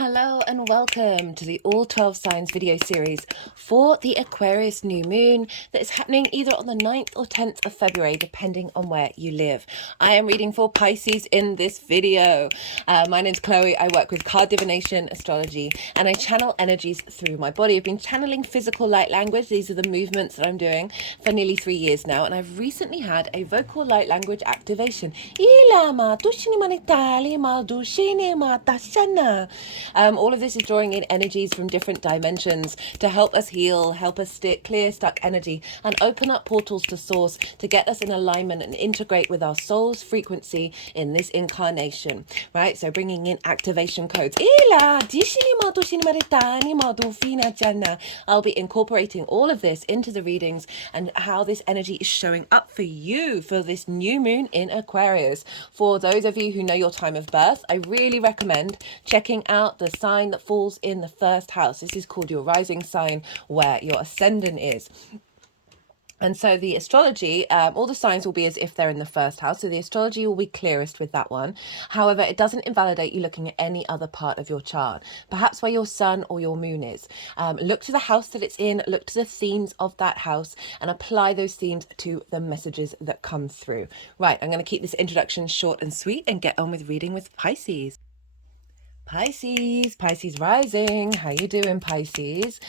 Hello and welcome to the All 12 Signs video series for the Aquarius New Moon that is happening either on the 9th or 10th of February, depending on where you live. I am reading for Pisces in this video. My name's Chloe. I work with card divination, astrology, and I channel energies through my body. I've been channeling physical light language. These are the movements that I'm doing for nearly 3 years now, and I've recently had a vocal light language activation. All of this is drawing in energies from different dimensions to help us heal, help us clear stuck energy, and open up portals to source to get us in alignment and integrate with our soul's frequency in this incarnation, right? So bringing in activation codes. I'll be incorporating all of this into the readings and how this energy is showing up for you for this new moon in Aquarius. For those of you who know your time of birth, I really recommend checking out the sign that falls in the first house. This is called your rising sign, where your ascendant is. And so the astrology, all the signs will be as if they're in the first house. So the astrology will be clearest with that one. However, it doesn't invalidate you looking at any other part of your chart, perhaps where your sun or your moon is. Look to the house that it's in, look to the themes of that house, and apply those themes to the messages that come through. Right, I'm going to keep this introduction short and sweet and get on with reading with Pisces. Pisces rising. How you doing, Pisces?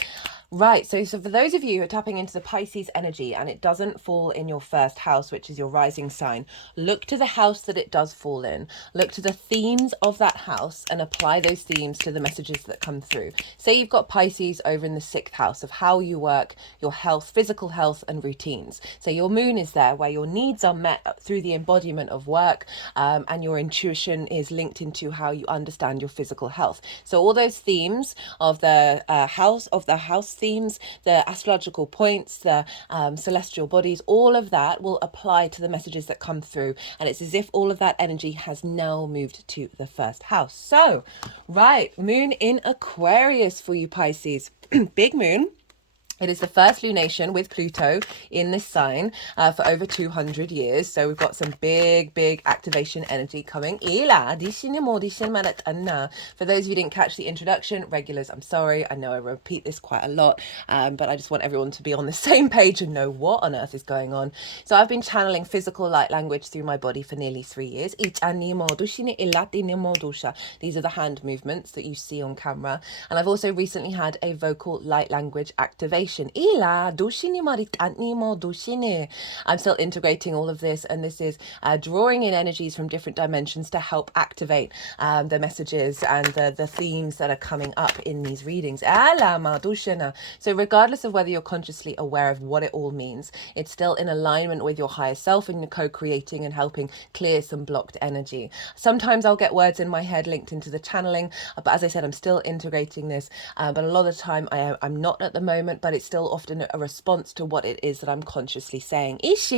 Right, so for those of you who are tapping into the Pisces energy and it doesn't fall in your first house, which is your rising sign, look to the house that it does fall in. Look to the themes of that house and apply those themes to the messages that come through. Say you've got Pisces over in the 6th house of how you work, your health, physical health and routines. So your moon is there where your needs are met through the embodiment of work, and your intuition is linked into how you understand your physical health. So all those themes of the house themes, the astrological points, the celestial bodies, all of that will apply to the messages that come through. And it's as if all of that energy has now moved to the first house. So, right, moon in Aquarius for you, Pisces. Big moon. It is the first lunation with Pluto in this sign for over 200 years. So we've got some big activation energy coming. For those of you who didn't catch the introduction, regulars, I'm sorry. I know I repeat this quite a lot, but I just want everyone to be on the same page and know what on earth is going on. So I've been channeling physical light language through my body for nearly 3 years. These are the hand movements that you see on camera. And I've also recently had a vocal light language activation. I'm still integrating all of this, and this is drawing in energies from different dimensions to help activate the messages and the themes that are coming up in these readings. So regardless of whether you're consciously aware of what it all means, it's still in alignment with your higher self, and you're co-creating and helping clear some blocked energy. Sometimes I'll get words in my head linked into the channeling, but as I said, I'm still integrating this, but a lot of the time I'm not at the moment, but it's still often a response to what it is that I'm consciously saying. So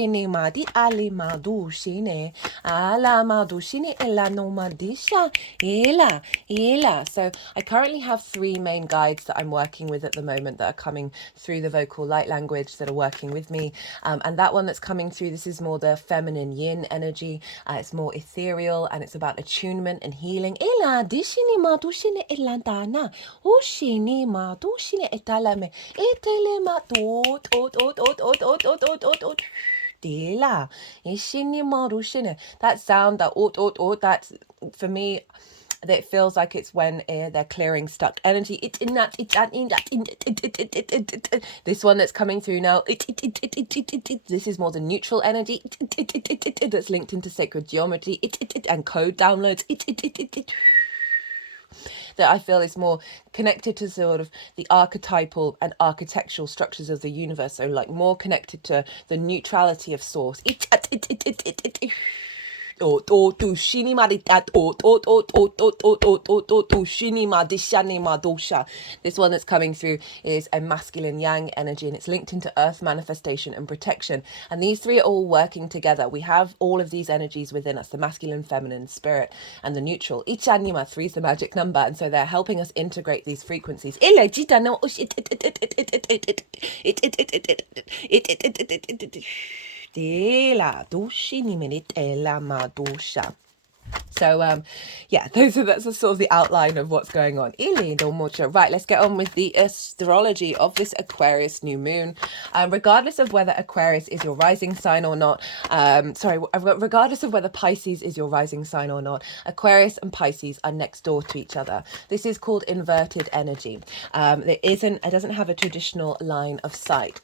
I currently have 3 main guides that I'm working with at the moment that are coming through the vocal light language that are working with me. And that one that's coming through, this is more the feminine yin energy. It's more ethereal and it's about attunement and healing. That sound, that that's for me, that feels like it's when they're clearing stuck energy. This one that's coming through now, this is more the neutral energy that's linked into sacred geometry and code downloads that I feel is more connected to sort of the archetypal and architectural structures of the universe. So like more connected to the neutrality of source. This one that's coming through is a masculine yang energy, and it's linked into earth manifestation and protection. And these 3 are all working together. We have all of these energies within us, the masculine, feminine, spirit, and the neutral. 3 is the magic number, and so they're helping us integrate these frequencies. So yeah, that's a sort of the outline of what's going on. Right, let's get on with the astrology of this Aquarius new moon. Regardless of whether Aquarius is your rising sign or not, regardless of whether Pisces is your rising sign or not, Aquarius and Pisces are next door to each other. This is called inverted energy. It doesn't have a traditional line of sight.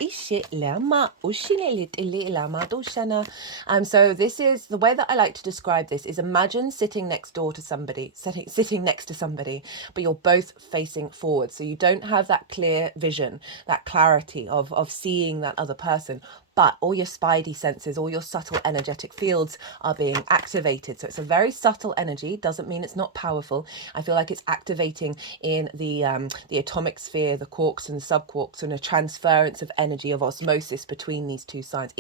So this is the way that I like to describe this is imagine sitting next door to somebody, sitting next to somebody, but you're both facing forward. So you don't have that clear vision, that clarity of seeing that other person, but all your spidey senses, all your subtle energetic fields are being activated. So it's a very subtle energy, doesn't mean it's not powerful. I feel like it's activating in the atomic sphere, the quarks and the subquarks, and a transference of energy, of osmosis between these two signs.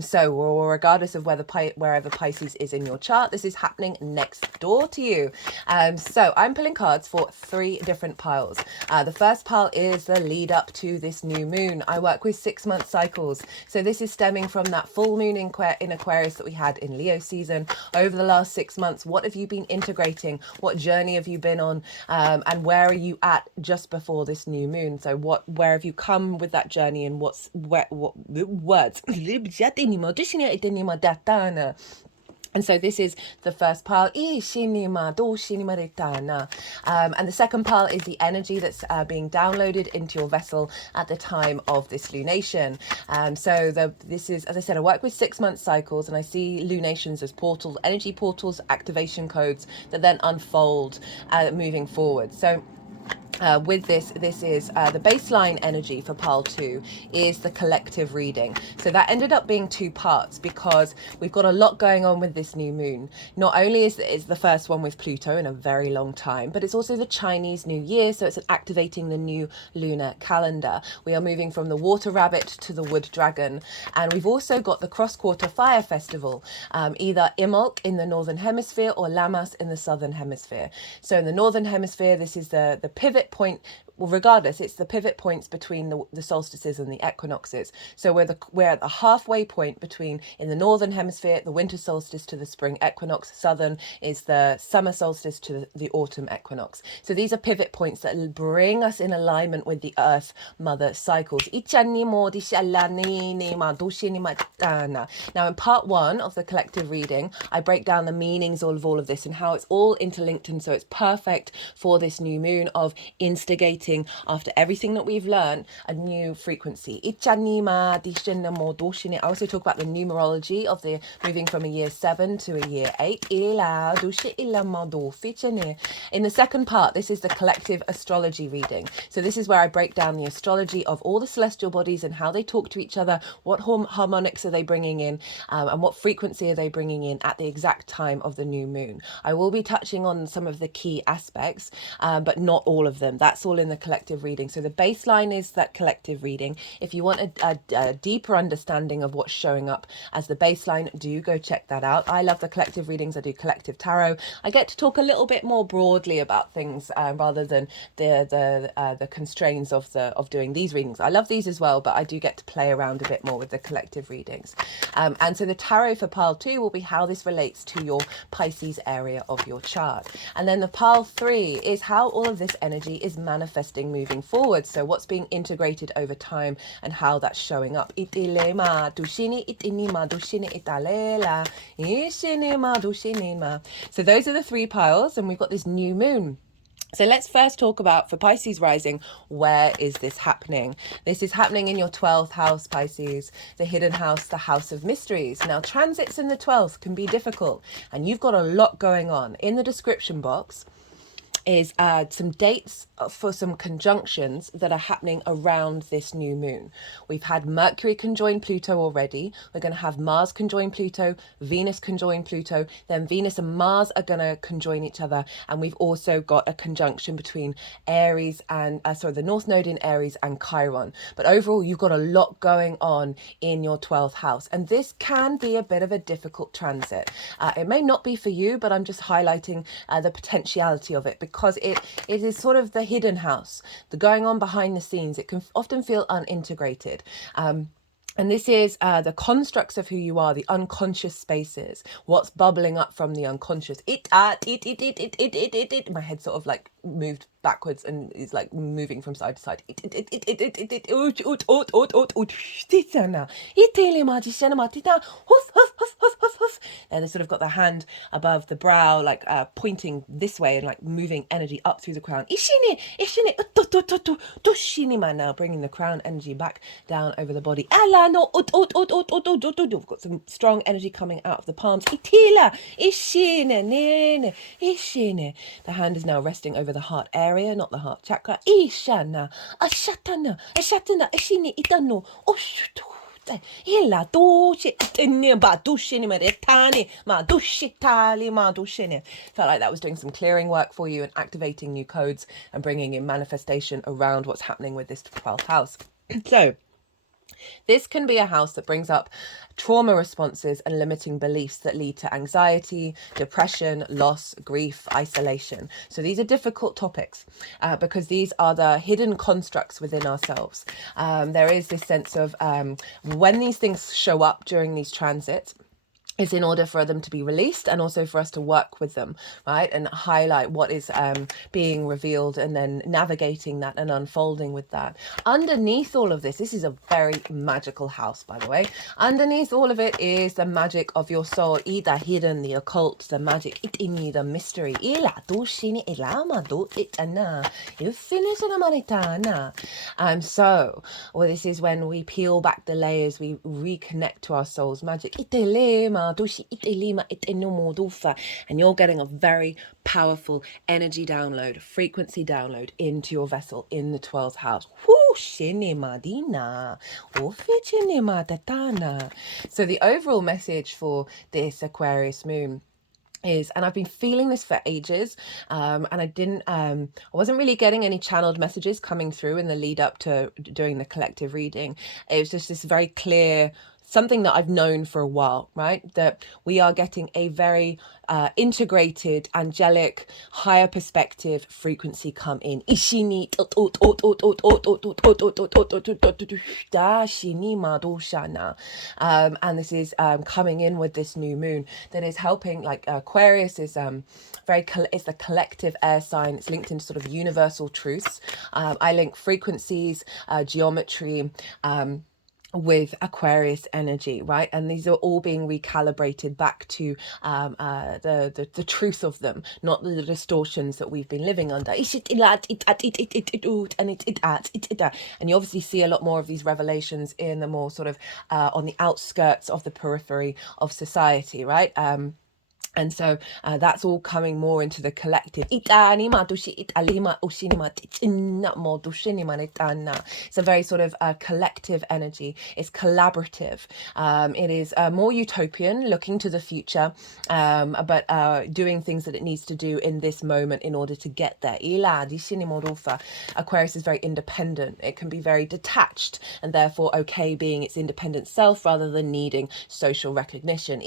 So regardless of wherever Pisces is in your chart, this is happening next door to you. So I'm pulling cards for 3 different piles. The first pile is the lead up to this new moon. I work with 6-month cycles. So this is stemming from that full moon in Aquarius that we had in Leo season. Over the last 6 months, what have you been integrating? What journey have you been on? And where are you at just before this new moon? So where have you come with that journey, and what words? And so this is the first pile. And the second pile is the energy that's being downloaded into your vessel at the time of this lunation. This is, as I said, I work with 6-month cycles, and I see lunations as portals, energy portals, activation codes that then unfold moving forward. So with this is the baseline energy for pile 2 is the collective reading. So that ended up being 2 parts because we've got a lot going on with this new moon. Not only is the first one with Pluto in a very long time, but it's also the Chinese New Year, so it's activating the new lunar calendar. We are moving from the water rabbit to the wood dragon, and we've also got the cross-quarter fire festival, either Imbolc in the northern hemisphere or Lammas in the southern hemisphere. So in the northern hemisphere, this is the pivot point. Well, regardless, it's the pivot points between the solstices and the equinoxes. So we're at the halfway point between, in the northern hemisphere, the winter solstice to the spring equinox. Southern is the summer solstice to the autumn equinox. So these are pivot points that bring us in alignment with the Earth Mother cycles. Now, in part 1 of the collective reading, I break down the meanings of all of this and how it's all interlinked, and so it's perfect for this new moon of instigating, after everything that we've learned, a new frequency. I also talk about the numerology of the moving from a year 7 to a year 8. In the second part, this is the collective astrology reading. So this is where I break down the astrology of all the celestial bodies and how they talk to each other, what harmonics are they bringing in, and what frequency are they bringing in at the exact time of the new moon. I will be touching on some of the key aspects, but not all of them. That's all in the collective reading. So the baseline is that collective reading. If you want a deeper understanding of what's showing up as the baseline, do go check that out. I love the collective readings. I do collective tarot. I get to talk a little bit more broadly about things rather than the constraints of doing these readings. I love these as well, but I do get to play around a bit more with the collective readings. And so the tarot for pile 2 will be how this relates to your Pisces area of your chart. And then the pile 3 is how all of this energy is manifesting moving forward. So what's being integrated over time and how that's showing up. So those are the 3 piles, and we've got this new moon. So let's first talk about, for Pisces rising, where is this happening? This is happening in your 12th house, Pisces, the hidden house, the house of mysteries. Now, transits in the 12th can be difficult, and you've got a lot going on. In the description box is some dates for some conjunctions that are happening around this new moon. We've had Mercury conjoin Pluto already. We're going to have Mars conjoin Pluto, Venus conjoin Pluto, then Venus and Mars are going to conjoin each other, and we've also got a conjunction between Aries and the North Node in Aries and Chiron. But overall, you've got a lot going on in your 12th house, and this can be a bit of a difficult transit. It may not be for you, but I'm just highlighting the potentiality of it, because because it is sort of the hidden house, the going on behind the scenes. It can often feel unintegrated. And this is the constructs of who you are, the unconscious spaces, what's bubbling up from the unconscious. My head sort of like moved backwards and is like moving from side to side. And they sort of got the hand above the brow, like pointing this way and like moving energy up through the crown. Now bringing the crown energy back down over the body. We've got some strong energy coming out of the palms. The hand is now resting over the heart area, not the heart chakra. Felt like that was doing some clearing work for you and activating new codes and bringing in manifestation around what's happening with this 12th house. So this can be a house that brings up trauma responses and limiting beliefs that lead to anxiety, depression, loss, grief, isolation. So these are difficult topics because these are the hidden constructs within ourselves. There is this sense of when these things show up during these transits, is in order for them to be released and also for us to work with them, right? And highlight what is being revealed and then navigating that and unfolding with that. Underneath all of this, this is a very magical house, by the way. Underneath all of it is the magic of your soul, the hidden, the occult, the magic, the mystery. So, well, this is when we peel back the layers, we reconnect to our soul's magic. And you're getting a very powerful energy download, frequency download into your vessel in the 12th house. So the overall message for this Aquarius moon is, and I've been feeling this for ages, and I wasn't really getting any channeled messages coming through in the lead up to doing the collective reading. It was just this very clear, something that I've known for a while, right? That we are getting a very integrated, angelic, higher perspective frequency come in. And this is coming in with this new moon that is helping, like Aquarius is it's the collective air sign. It's linked into sort of universal truths. I link frequencies, geometry, with Aquarius energy, right? And these are all being recalibrated back to the truth of them, not the distortions that we've been living under. And you obviously see a lot more of these revelations in the more sort of on the outskirts of the periphery of society, right? And so that's all coming more into the collective. It's a very sort of collective energy. It's collaborative. It is more utopian, looking to the future, but doing things that it needs to do in this moment in order to get there. Aquarius is very independent. It can be very detached and therefore okay being its independent self rather than needing social recognition.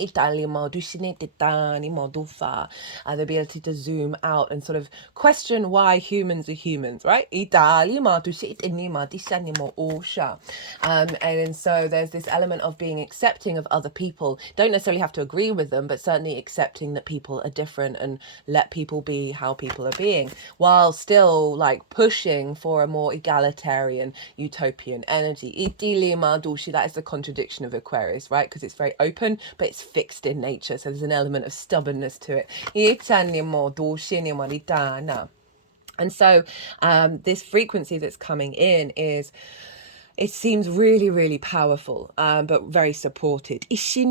The ability to zoom out and sort of question why humans are humans, right? And so there's this element of being accepting of other people. Don't necessarily have to agree with them, but certainly accepting that people are different and let people be how people are being, while still like pushing for a more egalitarian, utopian energy. That is the contradiction of Aquarius, right? Because it's very open, but it's fixed in nature. So there's an element of stubbornness to it. And so this frequency that's coming in is, it seems really, really powerful, but very supported. So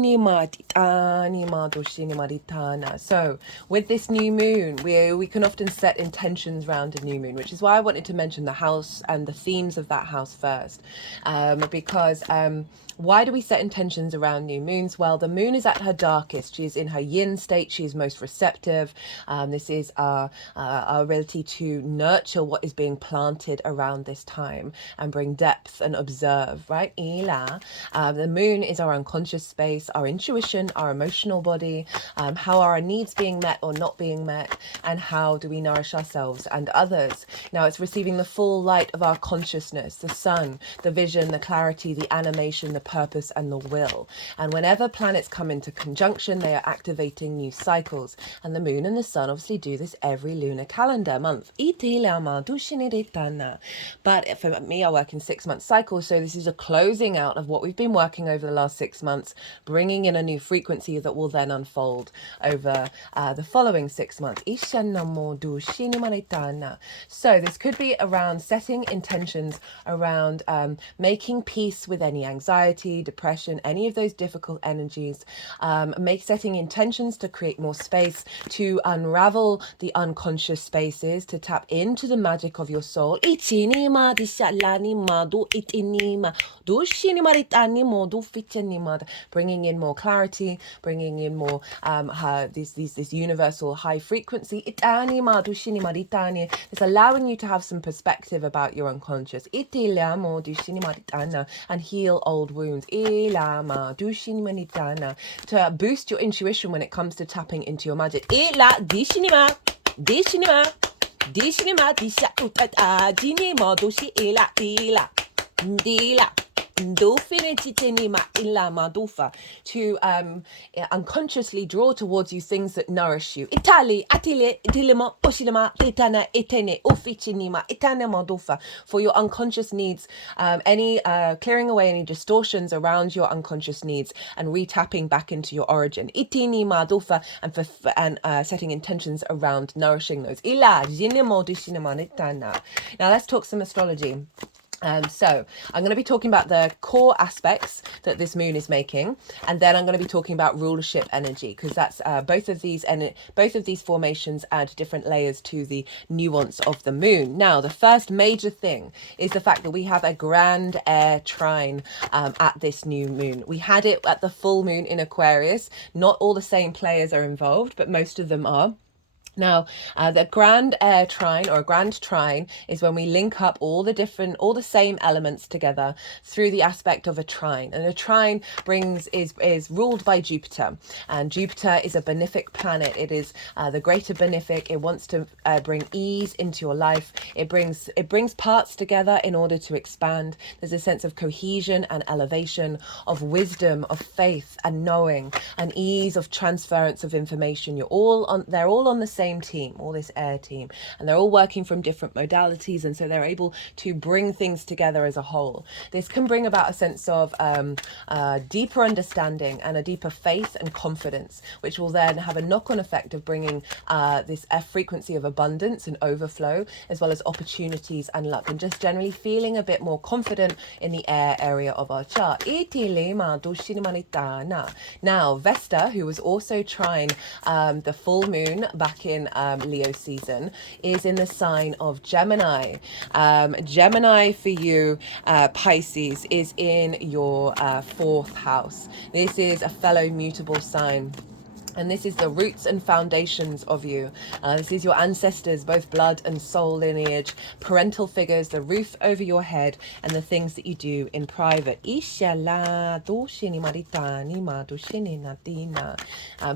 with this new moon, we can often set intentions around a new moon, which is why I wanted to mention the house and the themes of that house first. Because why do we set intentions around new moons? Well, the moon is at her darkest. She is in her yin state. She is most receptive. This is our ability to nurture what is being planted around this time and bring depth and and observe, right? The moon is our unconscious space, our intuition, our emotional body, how are our needs being met or not being met, and how do we nourish ourselves and others. Now it's receiving the full light of our consciousness, the sun, the vision, the clarity, the animation, the purpose, and the will. And whenever planets come into conjunction, they are activating new cycles. And the moon and the sun obviously do this every lunar calendar month. But for me, I work in 6-month cycles, so this is a closing out of what we've been working over the last 6 months, bringing in a new frequency that will then unfold over the following 6 months. So this could be around setting intentions around making peace with any anxiety, depression, any of those difficult energies, setting intentions to create more space, to unravel the unconscious spaces, to tap into the magic of your soul. Bringing in more clarity, bringing in more this universal high frequency. It's allowing you to have some perspective about your unconscious and heal old wounds. To boost your intuition when it comes to tapping into your magic. To unconsciously draw towards you things that nourish you. For your unconscious needs, any clearing away any distortions around your unconscious needs and retapping back into your origin. And setting intentions around nourishing those. Now let's talk some astrology. So I'm going to be talking about the core aspects that this moon is making, and then I'm going to be talking about rulership energy, because that's both of these formations add different layers to the nuance of the moon. Now, the first major thing is the fact that we have a grand air trine at this new moon. We had it at the full moon in Aquarius. Not all the same players are involved, but most of them are. Now, the grand air trine or a grand trine is when we link up all the same elements together through the aspect of a trine. And a trine is ruled by Jupiter, and Jupiter is a benefic planet. It is the greater benefic. It wants to bring ease into your life. It brings parts together in order to expand. There's a sense of cohesion and elevation, of wisdom, of faith and knowing, and ease of transference of information. They're all on the same team, all this air team, and they're all working from different modalities, and so they're able to bring things together as a whole. This can bring about a sense of deeper understanding and a deeper faith and confidence, which will then have a knock-on effect of bringing this frequency of abundance and overflow, as well as opportunities and luck, and just generally feeling a bit more confident in the air area of our chart. Now, Vesta, who was also trying the full moon back in Leo season, is in the sign of Gemini. Gemini for you, Pisces, is in your 4th house. This is a fellow mutable sign. And this is the roots and foundations of you. This is your ancestors, both blood and soul lineage, parental figures, the roof over your head, and the things that you do in private.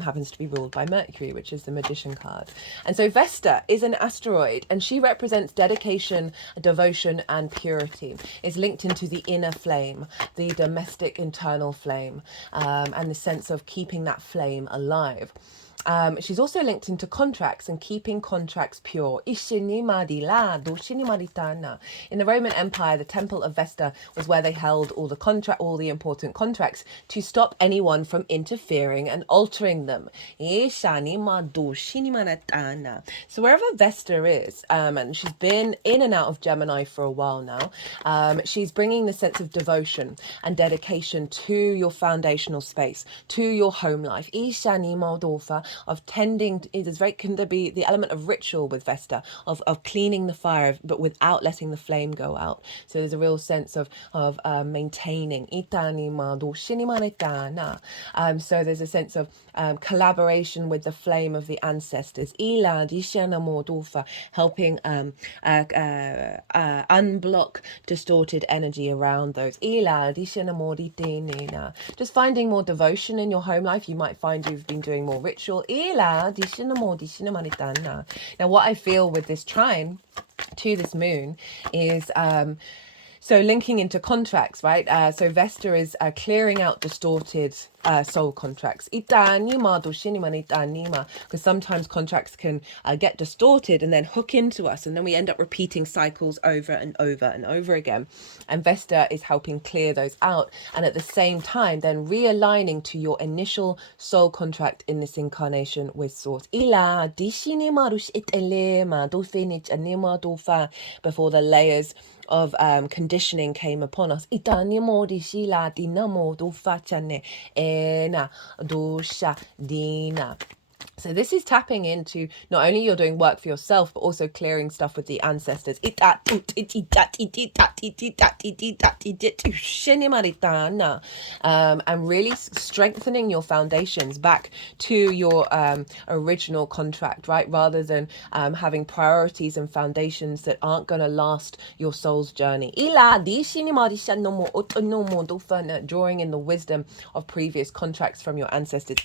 Happens to be ruled by Mercury, which is the magician card. And so Vesta is an asteroid, and she represents dedication, devotion, and purity. It's linked into the inner flame, the domestic internal flame, and the sense of keeping that flame alive. She's also linked into contracts and keeping contracts pure. In the Roman Empire, the Temple of Vesta was where they held all the important contracts to stop anyone from interfering and altering them. So wherever Vesta is, and she's been in and out of Gemini for a while now, she's bringing the sense of devotion and dedication to your foundational space, to your home life. of tending. There's very can there be the element of ritual with Vesta, of cleaning the fire, but without letting the flame go out. So there's a real sense of maintaining. So there's a sense of collaboration with the flame of the ancestors. Helping unblock distorted energy around those. Just finding more devotion in your home life. You might find you've been doing more ritual. Now, what I feel with this trine to this moon is so linking into contracts, right? So Vesta is clearing out distorted soul contracts. Because sometimes contracts can get distorted and then hook into us, and then we end up repeating cycles over and over and over again. And Vesta is helping clear those out, and at the same time then realigning to your initial soul contract in this incarnation with Source. Before the layers of conditioning came upon us. So this is tapping into not only you're doing work for yourself, but also clearing stuff with the ancestors. And really strengthening your foundations back to your original contract, right? Rather than having priorities and foundations that aren't going to last your soul's journey. Drawing in the wisdom of previous contracts from your ancestors.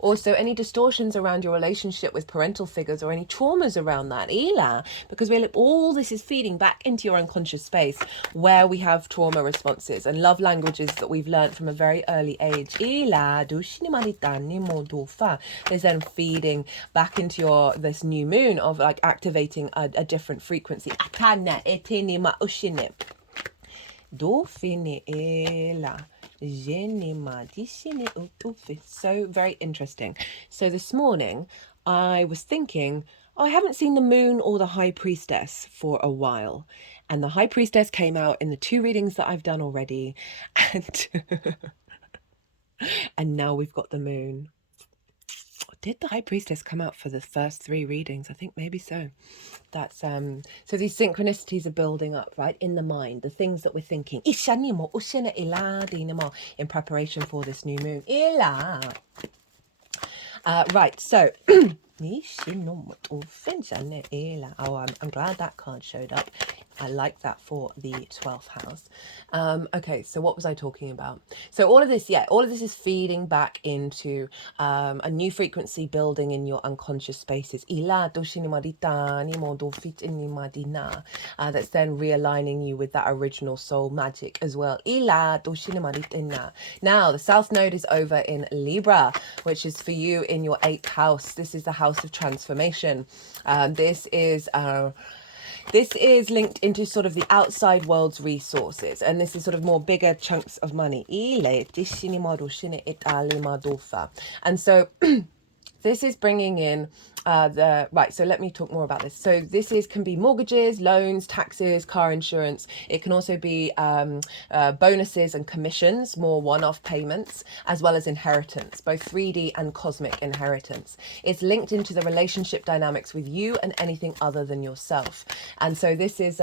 Also, any distortions around your relationship with parental figures or any traumas around that, because all this is feeding back into your unconscious space where we have trauma responses and love languages that we've learned from a very early age. There's then feeding back into this new moon of like activating a different frequency. So very interesting. So this morning I was thinking, I haven't seen the moon or the high priestess for a while, and the high priestess came out in the 2 readings that I've done already, and and now we've got the moon. Did the high priestess come out for the first 3 readings? I think maybe so. That's so these synchronicities are building up, right, in the mind, the things that we're thinking in preparation for this new moon. Right, so I'm glad that card showed up. I like that for the 12th house. Okay, so what was I talking about? So all of this is feeding back into a new frequency building in your unconscious spaces. That's then realigning you with that original soul magic as well. Now, the South Node is over in Libra, which is for you in your 8th house. This is the house of transformation. This is linked into sort of the outside world's resources, and this is sort of more bigger chunks of money. And so this is bringing in so let me talk more about this. So this can be mortgages, loans, taxes, car insurance. It can also be bonuses and commissions, more one-off payments, as well as inheritance, both 3D and cosmic inheritance. It's linked into the relationship dynamics with you and anything other than yourself. And so this is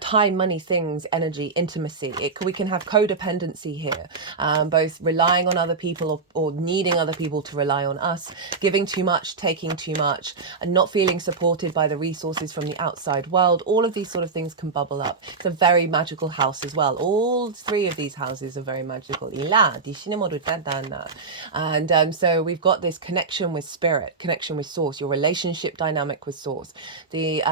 time, money, things, energy, intimacy. We can have codependency here, both relying on other people or needing other people to rely on us, giving too much, taking too much, and not feeling supported by the resources from the outside world. All of these sort of things can bubble up. It's a very magical house as well. All 3 of these houses are very magical. And so we've got this connection with spirit, connection with source, your relationship dynamic with source. The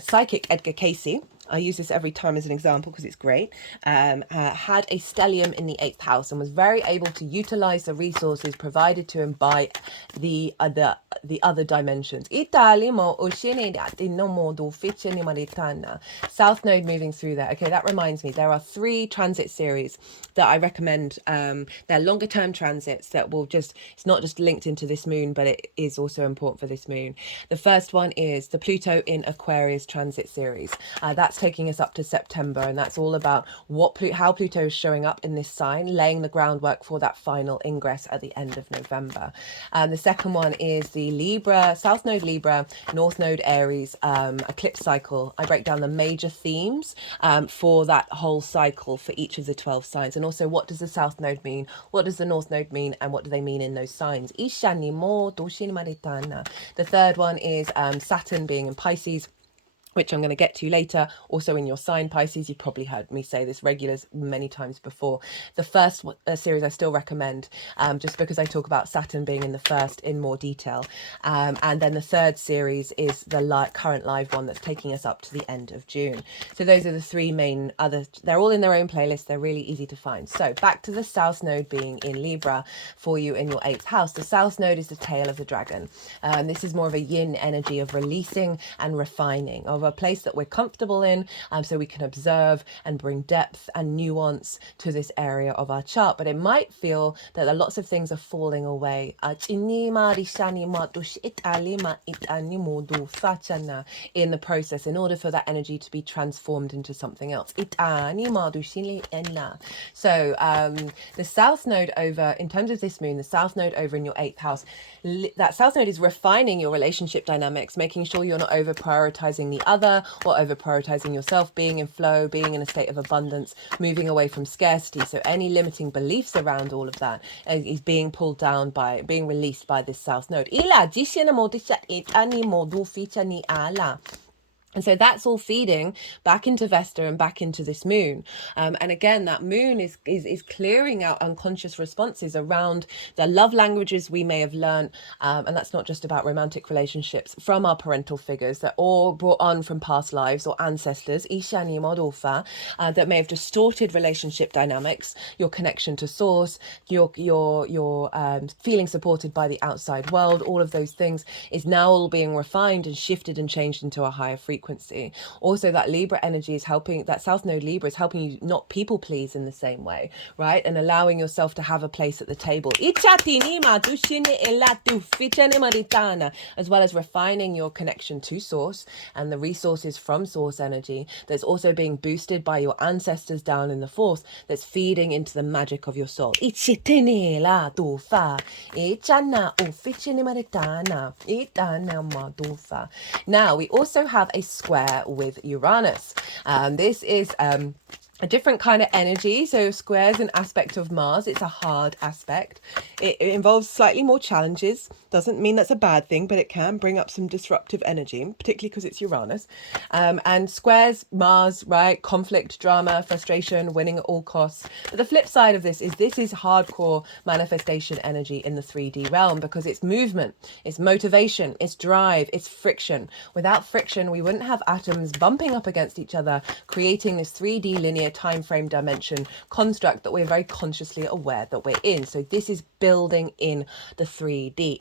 psychic Edgar Casey, I use this every time as an example because it's great, had a stellium in the 8th house and was very able to utilize the resources provided to him by the other dimensions. South Node moving through there. Okay, that reminds me, there are 3 transit series that I recommend. They're longer term transits that will it's not just linked into this moon, but it is also important for this moon. The first one is the Pluto in Aquarius transit series. That's taking us up to September, and that's all about how Pluto is showing up in this sign, laying the groundwork for that final ingress at the end of November. The second one is the Libra, South Node Libra, North Node Aries eclipse cycle. I break down the major themes for that whole cycle for each of the 12 signs, and also what does the South Node mean, what does the North Node mean, and what do they mean in those signs. The third one is Saturn being in Pisces, which I'm going to get to later, also in your sign Pisces. You've probably heard me say this many times before. The first series I still recommend, just because I talk about Saturn being in the first in more detail. And then the third series is the current live one that's taking us up to the end of June. So those are the three main they're all in their own playlist. They're really easy to find. So back to the South Node being in Libra for you in your 8th house. The South Node is the tail of the dragon. This is more of a yin energy of releasing and refining, of a place that we're comfortable in, so we can observe and bring depth and nuance to this area of our chart. But it might feel that lots of things are falling away in the process, in order for that energy to be transformed into something else. So the South Node over, in terms of this moon, the South Node over in your 8th house, that South Node is refining your relationship dynamics, making sure you're not over prioritizing the other or over prioritizing yourself, being in flow, being in a state of abundance, moving away from scarcity. So any limiting beliefs around all of that is being pulled down being released by this South Node. And so that's all feeding back into Vesta and back into this moon. And again, that moon is clearing out unconscious responses around the love languages we may have learned. And that's not just about romantic relationships, from our parental figures that all brought on from past lives or ancestors, that may have distorted relationship dynamics, your connection to source, your feeling supported by the outside world. All of those things is now all being refined and shifted and changed into a higher frequency. Also, that Libra energy is helping, that South Node Libra is helping you not people please in the same way, right? And allowing yourself to have a place at the table, as well as refining your connection to source and the resources from source energy that's also being boosted by your ancestors down in the fourth, that's feeding into the magic of your soul. Now, we also have a square with Uranus. This is a different kind of energy. So square is an aspect of Mars. It's a hard aspect. It involves slightly more challenges. Doesn't mean that's a bad thing, but it can bring up some disruptive energy, particularly because it's Uranus. And squares, Mars, right? Conflict, drama, frustration, winning at all costs. But the flip side of this is hardcore manifestation energy in the 3D realm, because it's movement, it's motivation, it's drive, it's friction. Without friction, we wouldn't have atoms bumping up against each other, creating this 3D linear time frame dimension construct that we're very consciously aware that we're in. So this is building in the 3D.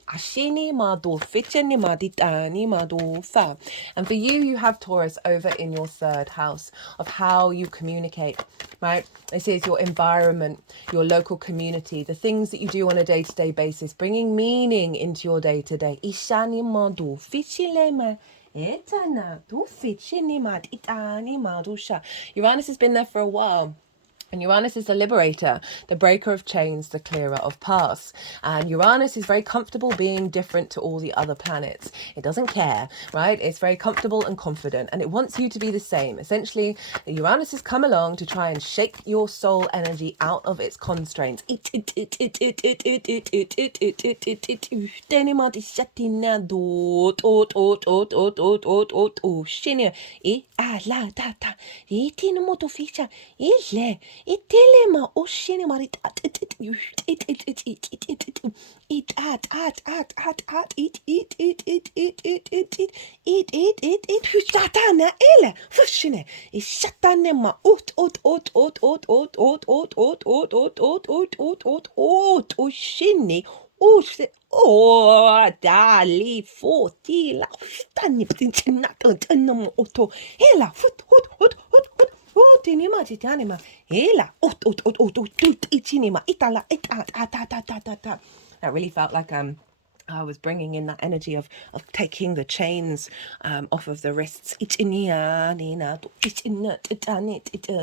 And for you have Taurus over in your 3rd house of how you communicate, right? This is your environment, your local community, the things that you do on a day-to-day basis, bringing meaning into your day-to-day. Uranus has been there for a while. And Uranus is the liberator, the breaker of chains, the clearer of paths. And Uranus is very comfortable being different to all the other planets. It doesn't care, right? It's very comfortable and confident, and it wants you to be the same. Essentially, Uranus has come along to try and shake your soul energy out of its constraints. Itelema oshine marit satana ele fushine satanema oshine dali forti la stani pinchinato tanamo oto hela fut that really felt like I was bringing in that energy of taking the chains off of the wrists.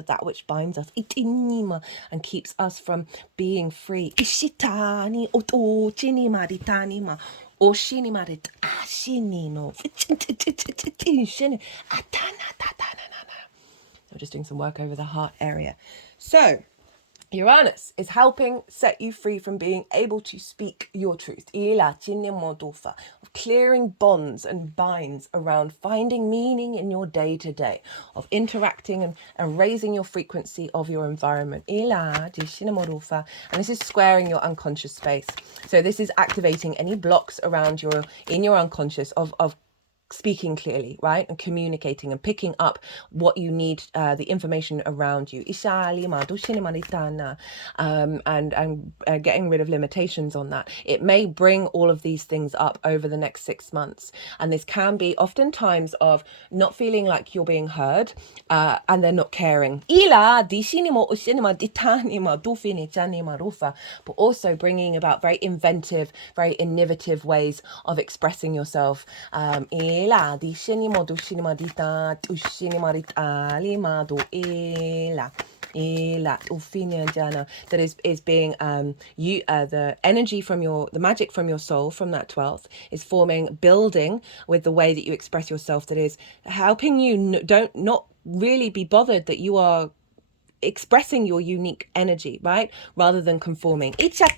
That which binds us and keeps us from being free. I'm just doing some work over the heart area. So Uranus is helping set you free from being able to speak your truth. Of clearing bonds and binds around finding meaning in your day-to-day, of interacting and raising your frequency of your environment. And this is squaring your unconscious space. So this is activating any blocks around in your unconscious of speaking clearly, right, and communicating and picking up what you need, the information around you, and getting rid of limitations on that. It may bring all of these things up over the next 6 months, and this can be oftentimes of not feeling like you're being heard, and they're not caring, but also bringing about very inventive, very innovative ways of expressing yourself. That is being the energy from the magic from your soul from that 12th is building with the way that you express yourself, that is helping you not really be bothered that you are expressing your unique energy, right, rather than conforming, and the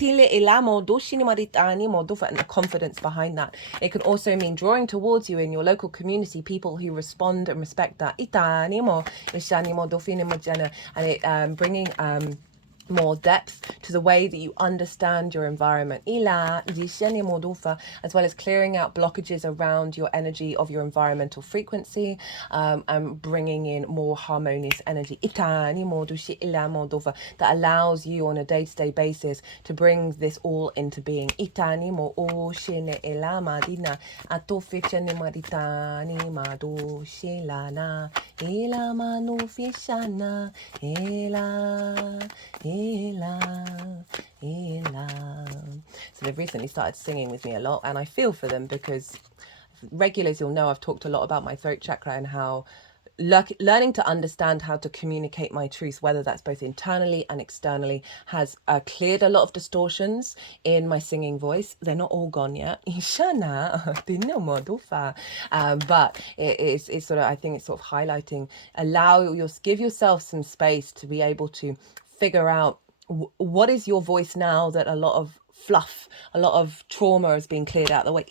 confidence behind that. It can also mean drawing towards you in your local community people who respond and respect that, and it bringing more depth to the way that you understand your environment, as well as clearing out blockages around your energy of your environmental frequency, and bringing in more harmonious energy that allows you on a day-to-day basis to bring this all into being. So they've recently started singing with me a lot, and I feel for them because regulars, you'll know I've talked a lot about my throat chakra and how learning to understand how to communicate my truth, whether that's both internally and externally, has cleared a lot of distortions in my singing voice. They're not all gone yet, but it's sort of, I think it's sort of highlighting, give yourself some space to be able to figure out what is your voice now that a lot of fluff, a lot of trauma is being cleared out of the way.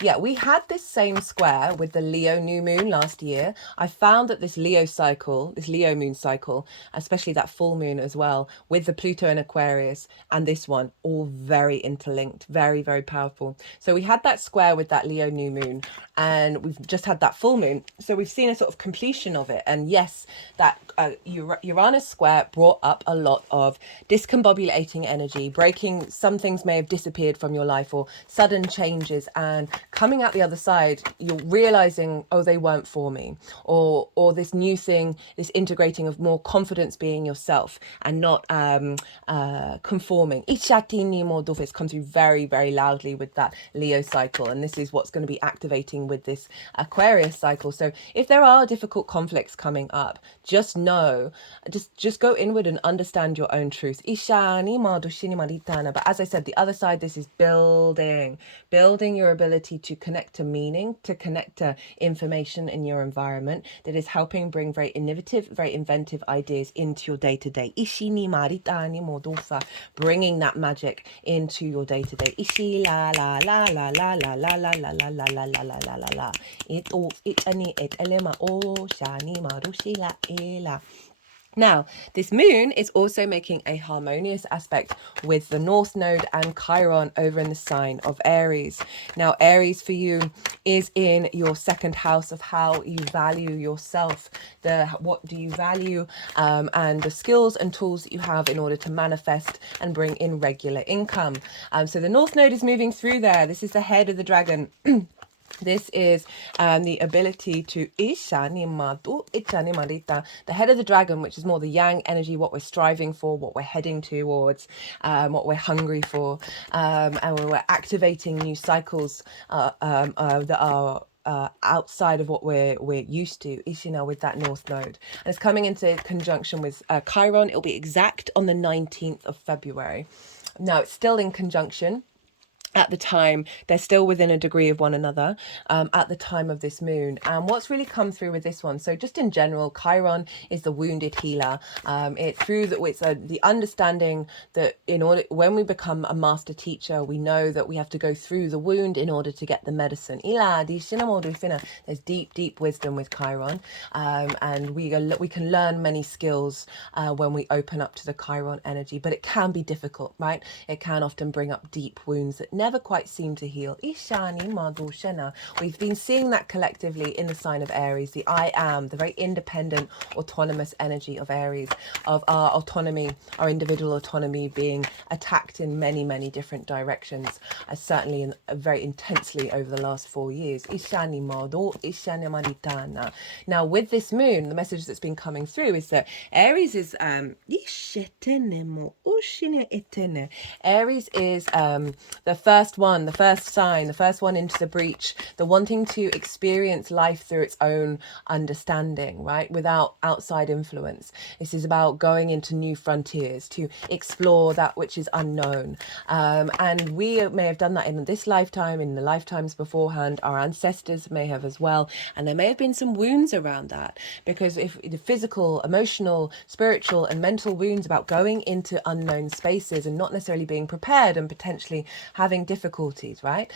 Yeah, we had this same square with the Leo new moon last year. I found that this Leo moon cycle, especially that full moon as well, with the Pluto and Aquarius and this one, all very interlinked, very, very powerful. So we had that square with that Leo new moon, and we've just had that full moon. So we've seen a sort of completion of it. And yes, that Uranus square brought up a lot of discombobulating energy, breaking, some things may have disappeared from your life, or sudden changes, and coming out the other side, you're realizing, oh, they weren't for me, or this new thing, this integrating of more confidence being yourself and not conforming. It's come through very, very loudly with that Leo cycle, and this is what's going to be activating with this Aquarius cycle. So if there are difficult conflicts coming up, just know, just go inward and understand your own truth. But as I said, the other side, this is building your ability to connect to meaning, to connect to information in your environment, that is helping bring very innovative, very inventive ideas into your day-to-day. Bringing that magic into your day-to-day. Now, this moon is also making a harmonious aspect with the North Node and Chiron over in the sign of Aries. Now, Aries for you is in your second house of how you value yourself, what do you value, and the skills and tools that you have in order to manifest and bring in regular income. So the North Node is moving through there. This is the head of the dragon. This is the ability to the head of the dragon, which is more the yang energy, what we're striving for, what we're heading towards, what we're hungry for, and when we're activating new cycles that are outside of what we're used to, Ishina, with that North Node. And it's coming into conjunction with Chiron. It'll be exact on the 19th of February. Now, it's still in conjunction at the time. They're still within a degree of one another at the time of this moon. And what's really come through with this one, so just in general, Chiron is the wounded healer. It's through that, it's the understanding that in order, when we become a master teacher, we know that we have to go through the wound in order to get the medicine. There's deep wisdom with Chiron, and we can learn many skills when we open up to the Chiron energy, but it can be difficult, right? It can often bring up deep wounds that never quite seem to heal. We've been seeing that collectively in the sign of Aries, the I am, the very independent, autonomous energy of Aries, of our autonomy, our individual autonomy being attacked in many different directions, certainly very intensely over the last 4 years. Now, with this moon, the message that's been coming through is that Aries is Aries is the first one, the first sign, the first one into the breach, the wanting to experience life through its own understanding, right? Without outside influence. This is about going into new frontiers, to explore that which is unknown. And we may have done that in this lifetime, in the lifetimes beforehand. Our ancestors may have as well. And there may have been some wounds around that, because if the physical, emotional, spiritual and mental wounds about going into unknown spaces and not necessarily being prepared and potentially having difficulties, right?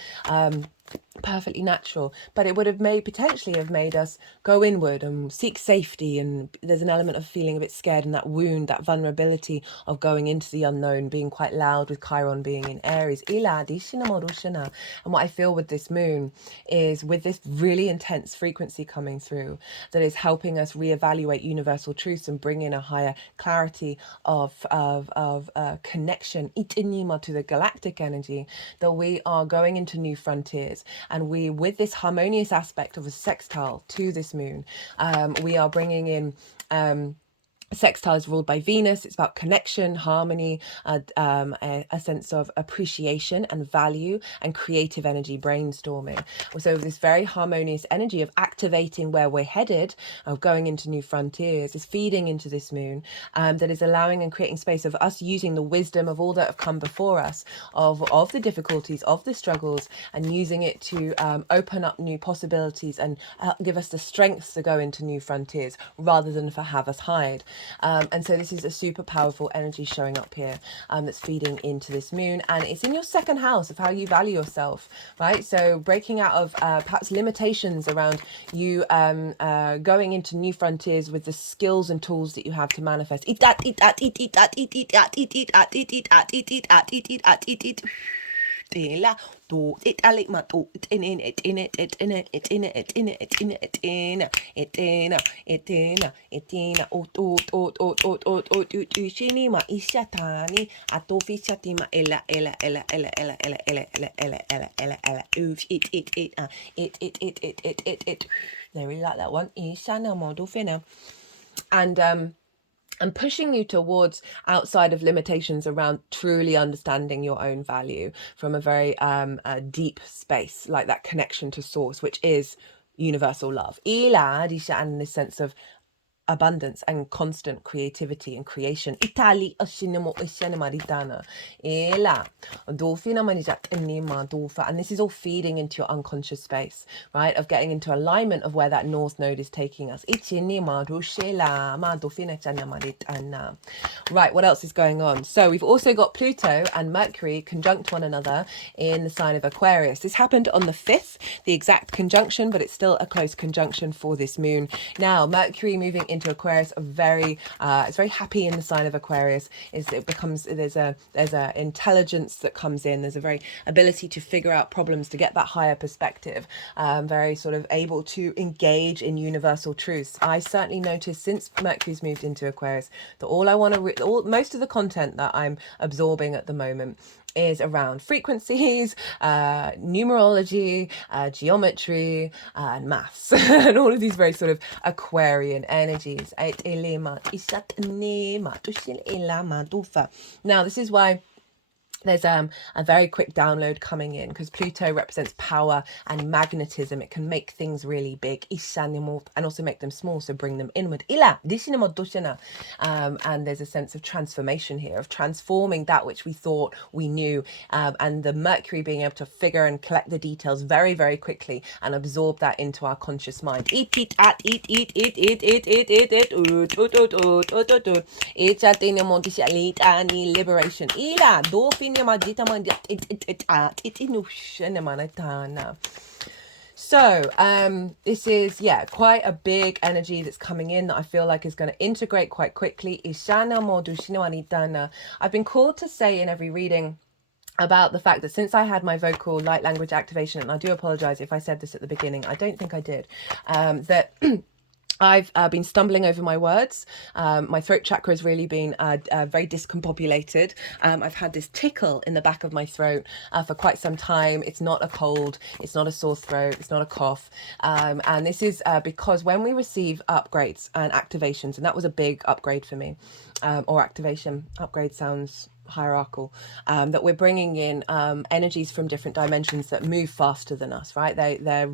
Perfectly natural, but it would have potentially have made us go inward and seek safety, and there's an element of feeling a bit scared, and that wound, that vulnerability of going into the unknown being quite loud with Chiron being in Aries. And what I feel with this moon is, with this really intense frequency coming through, that is helping us reevaluate universal truths and bring in a higher clarity of connection to the galactic energy, that we are going into new frontiers. And we, with this harmonious aspect of a sextile to this moon, we are bringing in sextile is ruled by Venus. It's about connection, harmony, a sense of appreciation and value and creative energy, brainstorming. So this very harmonious energy of activating where we're headed, of going into new frontiers, is feeding into this moon, that is allowing and creating space of us using the wisdom of all that have come before us, of the difficulties, of the struggles, and using it to open up new possibilities and give us the strength to go into new frontiers rather than for have us hide. And so this is a super powerful energy showing up here, that's feeding into this moon, and it's in your second house of how you value yourself, right? So breaking out of perhaps limitations around you, going into new frontiers with the skills and tools that you have to manifest. Tela to it alima to it in it in it it in it it in it it in it it in it in it in it in it in o shini ma ishatani atofishati ma ela it. They really like that one. Ishana modufina. And pushing you towards outside of limitations around truly understanding your own value from a very deep space, like that connection to source, which is universal love. And this sense of abundance and constant creativity and creation. Itali oshinamo maritana. And this is all feeding into your unconscious space, right? Of getting into alignment of where that North Node is taking us. Right, what else is going on? So we've also got Pluto and Mercury conjunct one another in the sign of Aquarius. This happened on the 5th, the exact conjunction, but it's still a close conjunction for this moon. Now, Mercury moving into Aquarius, it's very happy in the sign of Aquarius. There's a intelligence that comes in. There's a very ability to figure out problems, to get that higher perspective. Very sort of able to engage in universal truths. I certainly noticed since Mercury's moved into Aquarius that most of the content that I'm absorbing at the moment is around frequencies, numerology, geometry, and maths, and all of these very sort of Aquarian energies. Now, this is why there's a very quick download coming in, because Pluto represents power and magnetism. It can make things really big and also make them small, so bring them inward. And there's a sense of transformation here, of transforming that which we thought we knew, and the Mercury being able to figure and collect the details very, very quickly and absorb that into our conscious mind. Liberation. So this is quite a big energy that's coming in that I feel like is going to integrate quite quickly. I've been called to say in every reading about the fact that since I had my vocal light language activation, and I do apologize if I said this at the beginning, I don't think I did, that I've been stumbling over my words. My throat chakra has really been very discombobulated. I've had this tickle in the back of my throat for quite some time. It's not a cold, it's not a sore throat, it's not a cough. And this is because when we receive upgrades and activations, and that was a big upgrade for me, or activation, upgrade sounds hierarchical, that we're bringing in energies from different dimensions that move faster than us, right? Their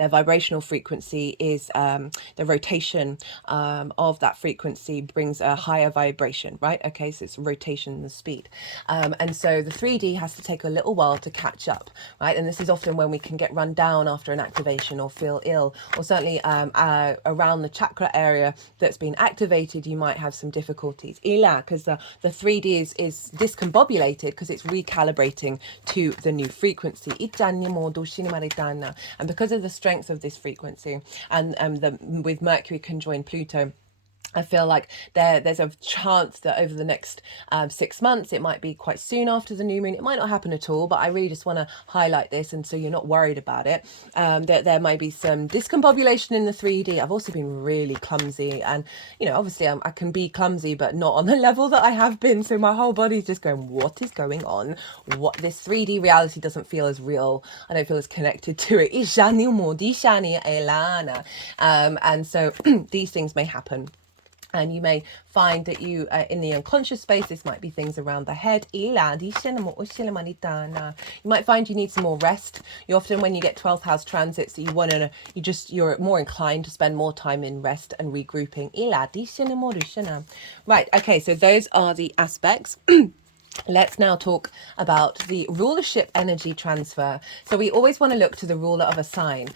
vibrational frequency is the rotation of that frequency brings a higher vibration, right? Okay, so it's rotation, the speed, and so the 3D has to take a little while to catch up, right? And this is often when we can get run down after an activation or feel ill, or certainly around the chakra area that's been activated, you might have some difficulties because the 3D is discombobulated because it's recalibrating to the new frequency. And because of the strength of this frequency, and with Mercury conjoined Pluto, I feel like there's a chance that over the next 6 months, it might be quite soon after the new moon. It might not happen at all, but I really just want to highlight this, and so you're not worried about it. That there might be some discombobulation in the 3D. I've also been really clumsy, and obviously I can be clumsy, but not on the level that I have been. So my whole body's just going, what is going on? What, this 3D reality doesn't feel as real. I don't feel as connected to it. And so these things may happen. And you may find that you, in the unconscious space, this might be things around the head. You might find you need some more rest. You often, when you get 12th house transits, you're more inclined to spend more time in rest and regrouping. Right, okay, so those are the aspects. Let's now talk about the rulership energy transfer. So we always want to look to the ruler of a sign,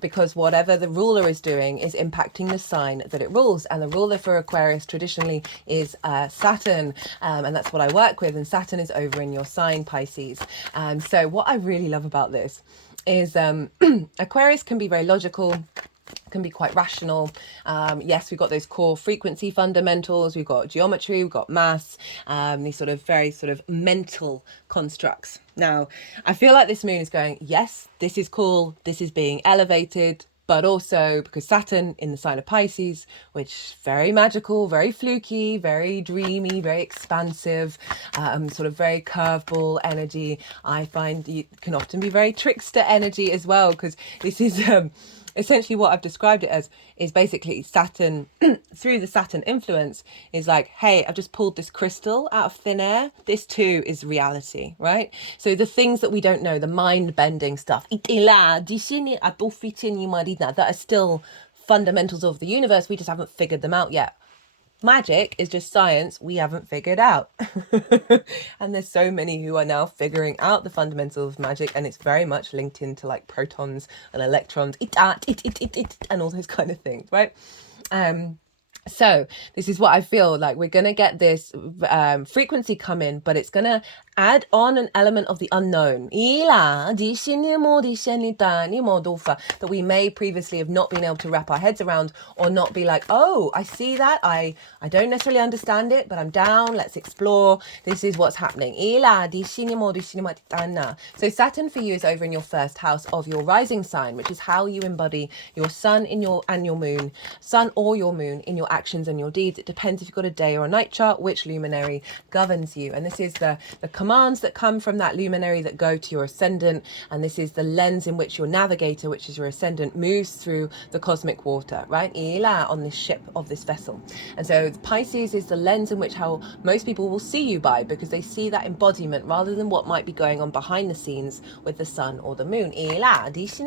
because whatever the ruler is doing is impacting the sign that it rules. And the ruler for Aquarius traditionally is Saturn, and that's what I work with. And Saturn is over in your sign, Pisces. So what I really love about this is Aquarius can be very logical, can be quite rational. Yes, we've got those core frequency fundamentals, we've got geometry, we've got maths, these sort of very sort of mental constructs. Now, I feel like this moon is going, yes, this is cool, this is being elevated, but also because Saturn in the sign of Pisces, which very magical, very fluky, very dreamy, very expansive, sort of very curveball energy. I find it can often be very trickster energy as well, because this is essentially what I've described it as is basically Saturn through the Saturn influence is like, hey, I've just pulled this crystal out of thin air. This too is reality, right? So the things that we don't know, the mind bending stuff, that are still fundamentals of the universe. We just haven't figured them out yet. Magic is just science we haven't figured out. And there's so many who are now figuring out the fundamentals of magic, and it's very much linked into like protons and electrons and all those kind of things, right? So this is what I feel like. We're going to get this frequency come in, but it's going to add on an element of the unknown that we may previously have not been able to wrap our heads around, or not be like, oh, I see that, I don't necessarily understand it, but I'm down, let's explore, this is what's happening. So Saturn for you is over in your first house of your rising sign, which is how you embody your sun in your moon, sun or your moon in your actions and your deeds. It depends if you've got a day or a night chart, which luminary governs you. And this is the command commands that come from that luminary that go to your ascendant, and this is the lens in which your navigator, which is your ascendant, moves through the cosmic water, right? Ila, on this ship of this vessel. And so Pisces is the lens in which how most people will see you by, because they see that embodiment rather than what might be going on behind the scenes with the sun or the moon. This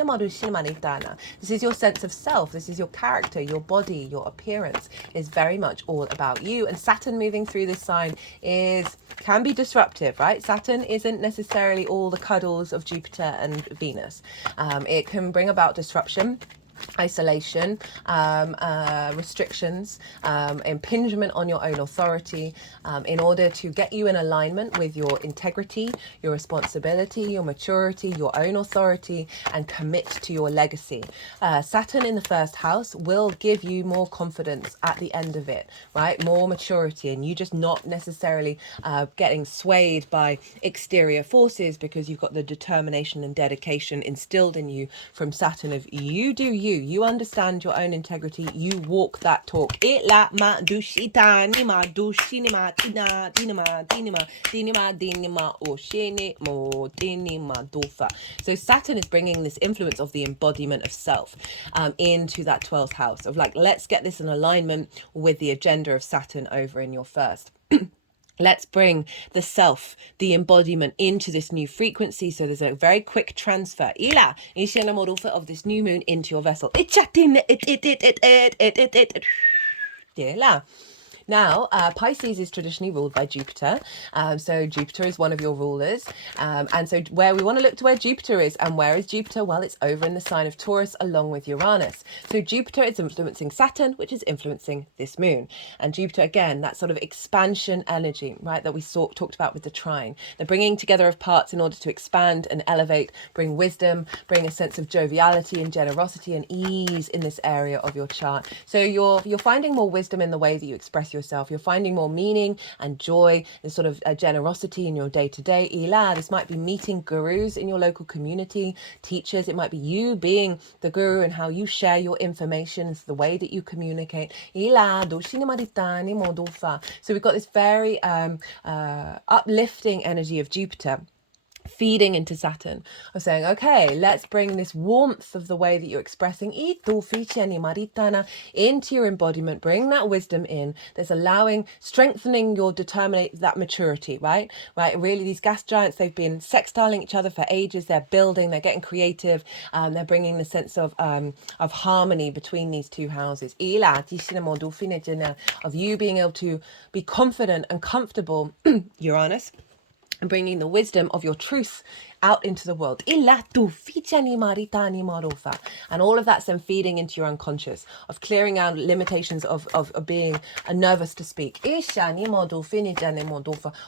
is your sense of self. This is your character, your body, your appearance is very much all about you. And Saturn moving through this sign can be disruptive, right? Saturn isn't necessarily all the cuddles of Jupiter and Venus. It can bring about disruption, isolation, restrictions, impingement on your own authority, in order to get you in alignment with your integrity, your responsibility, your maturity, your own authority, and commit to your legacy. Saturn in the first house will give you more confidence at the end of it, right? More maturity, and you just not necessarily getting swayed by exterior forces, because you've got the determination and dedication instilled in you from Saturn of you do you understand your own integrity, you walk that talk. So Saturn is bringing this influence of the embodiment of self into that 12th house of like, let's get this in alignment with the agenda of Saturn over in your first. Let's bring the self, the embodiment, into this new frequency. So there's a very quick transfer of this new moon into your vessel. Now, Pisces is traditionally ruled by Jupiter. So Jupiter is one of your rulers. And so where we want to look to where Jupiter is, and where is Jupiter? Well, it's over in the sign of Taurus along with Uranus. So Jupiter is influencing Saturn, which is influencing this moon. And Jupiter, again, that sort of expansion energy, right, that we talked about with the trine. The bringing together of parts in order to expand and elevate, bring wisdom, bring a sense of joviality and generosity and ease in this area of your chart. So you're finding more wisdom in the way that you express yourself. You're finding more meaning and joy and sort of generosity in your day-to-day. This might be meeting gurus in your local community, teachers. It might be you being the guru and how you share your information. It's the way that you communicate. So we've got this very uplifting energy of Jupiter feeding into Saturn, of saying, okay, let's bring this warmth of the way that you're expressing into your embodiment, bring that wisdom in, that's strengthening your that maturity, right? Really, these gas giants, they've been sextiling each other for ages. They're building, they're getting creative, they're bringing the sense of harmony between these two houses. Of you being able to be confident and comfortable, Uranus, and bringing the wisdom of your truth out into the world. And all of that's then feeding into your unconscious, of clearing out limitations of being nervous to speak.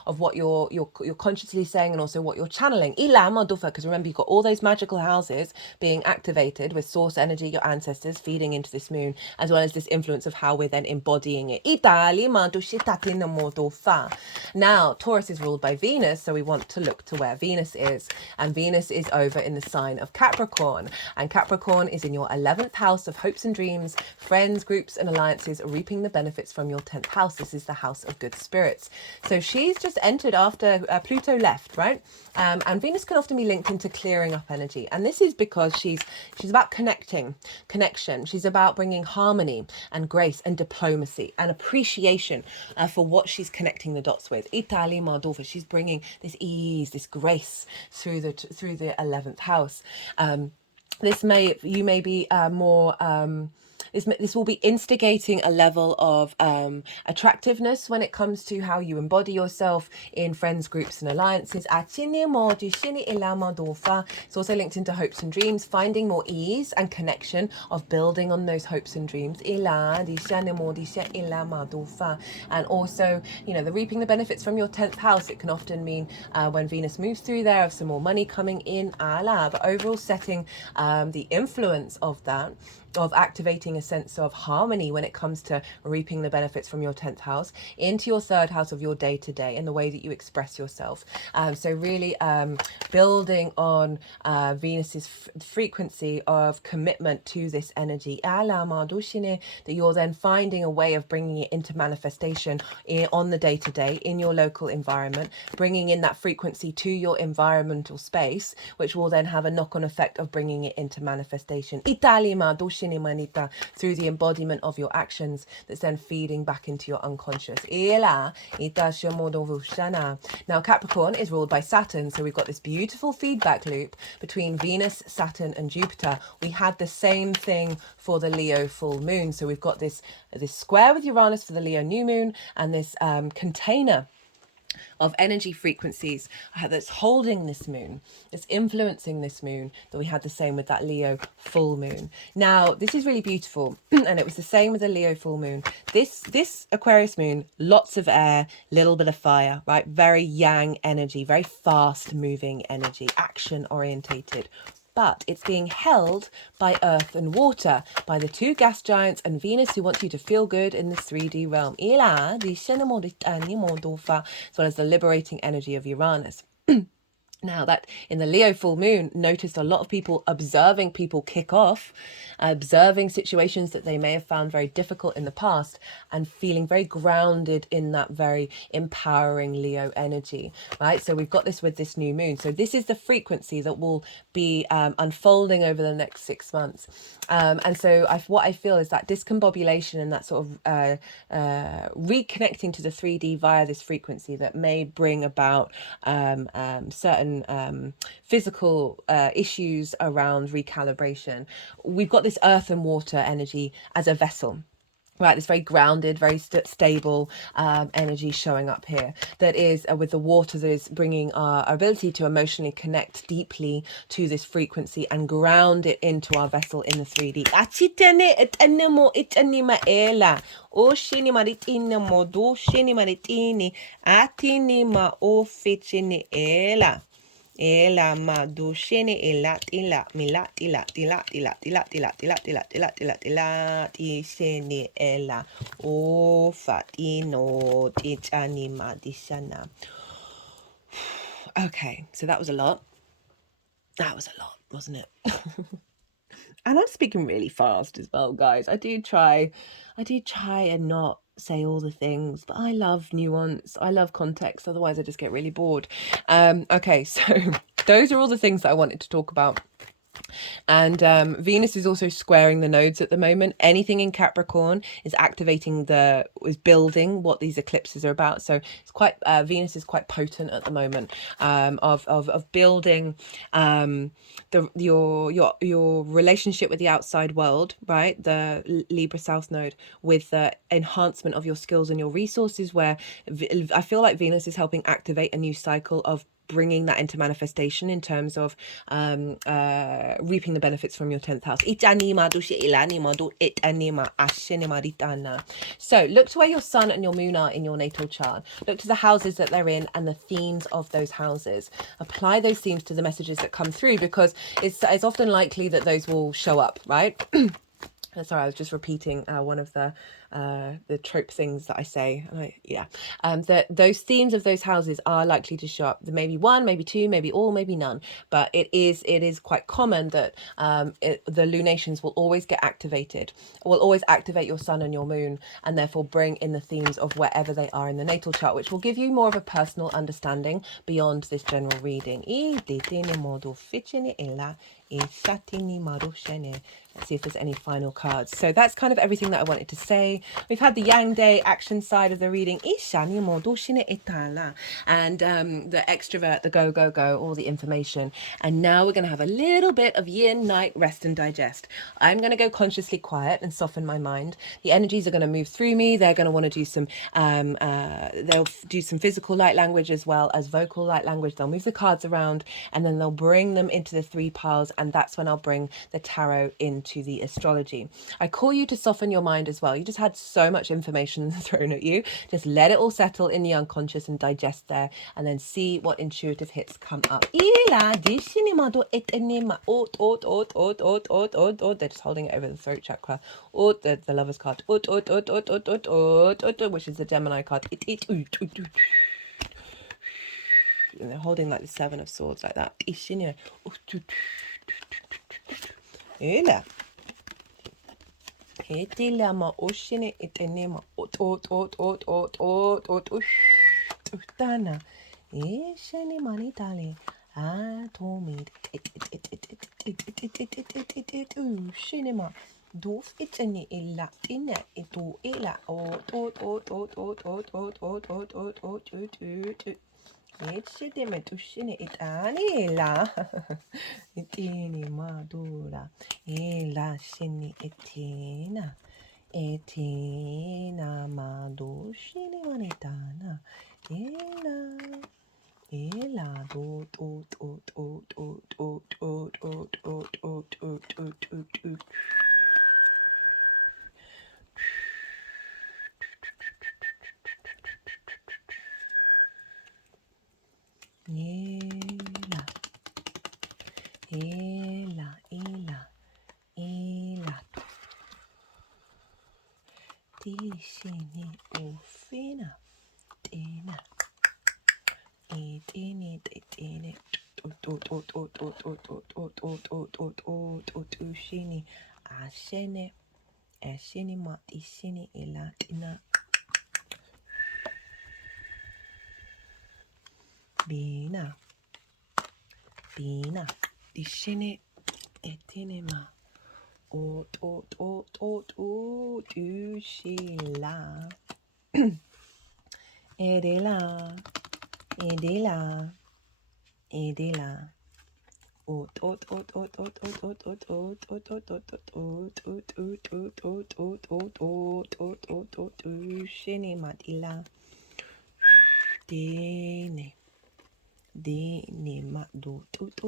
Of what you're consciously saying, and also what you're channeling. Because remember, you've got all those magical houses being activated with source energy, your ancestors feeding into this moon, as well as this influence of how we're then embodying it. Now, Taurus is ruled by Venus, so we want to look to where Venus is. And Venus is over in the sign of Capricorn. And Capricorn is in your 11th house of hopes and dreams, friends, groups, and alliances, reaping the benefits from your 10th house. This is the house of good spirits. So she's just entered after Pluto left, right? And Venus can often be linked into clearing up energy. And this is because she's about connection. She's about bringing harmony and grace and diplomacy and appreciation for what she's connecting the dots with. She's bringing this ease, this grace through the 11th house. This may be more This will be instigating a level of attractiveness when it comes to how you embody yourself in friends, groups, and alliances. It's also linked into hopes and dreams, finding more ease and connection of building on those hopes and dreams. And also, the reaping the benefits from your 10th house. It can often mean when Venus moves through there, of some more money coming in. But overall setting the influence of that, of activating a sense of harmony when it comes to reaping the benefits from your 10th house into your 3rd house of your day-to-day in the way that you express yourself. So really building on Venus's frequency of commitment to this energy, that you're then finding a way of bringing it into manifestation on the day-to-day in your local environment, bringing in that frequency to your environmental space, which will then have a knock-on effect of bringing it into manifestation through the embodiment of your actions, that's then feeding back into your unconscious. Now Capricorn is ruled by Saturn, so we've got this beautiful feedback loop between Venus, Saturn and Jupiter. We had the same thing for the Leo full moon, so we've got this square with Uranus for the Leo new moon, and this container of energy frequencies that's holding this moon, it's influencing this moon, that we had the same with that Leo full moon. Now this is really beautiful, and it was the same with the Leo full moon. This Aquarius moon, lots of air, little bit of fire, right? Very yang energy, very fast moving energy, action orientated. But it's being held by earth and water, by the 2 gas giants and Venus, who wants you to feel good in this 3D realm, as well as the liberating energy of Uranus. Now that in the Leo full moon, noticed a lot of people observing people kick off, observing situations that they may have found very difficult in the past, and feeling very grounded in that very empowering Leo energy, right? So we've got this with this new moon. So this is the frequency that will be unfolding over the next 6 months. And so what I feel is that discombobulation and that sort of reconnecting to the 3D via this frequency that may bring about certain physical issues around recalibration. We've got this earth and water energy as a vessel, right? This very grounded, very stable energy showing up here, that is with the water, that is bringing our ability to emotionally connect deeply to this frequency and ground it into our vessel in the 3D. Ela ma dushene elat ila milat ila tilat ila tilat ila tilat ila tilat ila tilat ishene ela o fatino tichani madishana. Okay, so that was a lot. That was a lot, wasn't it? And I'm speaking really fast as well, guys. I do try and not say all the things, but I love nuance, I love context, otherwise I just get really bored. Okay, so those are all the things that I wanted to talk about. And Venus is also squaring the nodes at the moment. Anything in Capricorn is is building what these eclipses are about. So it's quite Venus is quite potent at the moment, of building your relationship with the outside world, right? The Libra South Node, with the enhancement of your skills and your resources, where I feel like Venus is helping activate a new cycle of bringing that into manifestation in terms of reaping the benefits from your 10th house. So look to where your sun and your moon are in your natal chart. Look to the houses that they're in and the themes of those houses. Apply those themes to the messages that come through, because it's often likely that those will show up, right? Sorry, I was just repeating one of the trope things that I say. Those themes of those houses are likely to show up. There may be one, maybe two, maybe all, maybe none. But it is quite common that the lunations will always get activated. Will always activate your sun and your moon, and therefore bring in the themes of wherever they are in the natal chart, which will give you more of a personal understanding beyond this general reading. Let's see if there's any final cards. So that's kind of everything that I wanted to say. We've had the Yang Day action side of the reading, and the extrovert, the go, go, go, all the information. And now we're going to have a little bit of yin, night, rest and digest. I'm going to go consciously quiet and soften my mind. The energies are going to move through me. They're going to want to do some, they'll do some physical light language as well as vocal light language. They'll move the cards around, and then they'll bring them into the 3 piles and that's when I'll bring the tarot into the astrology. I call you to soften your mind as well. You just had so much information thrown at you. Just let it all settle in the unconscious and digest there, and then see what intuitive hits come up. They're just holding it over the throat chakra. The Lover's card, which is the Gemini card. And they're holding like the Seven of Swords like that. Doof itini illa tina itu illa Itshitime tushine itani la itini madura ila shini itina etina madushini manitana ila do ila tishini ufina tina itini tushini ashene matishini ilatina bina dishini etinema tushila edela tushini matila Dini ma do shini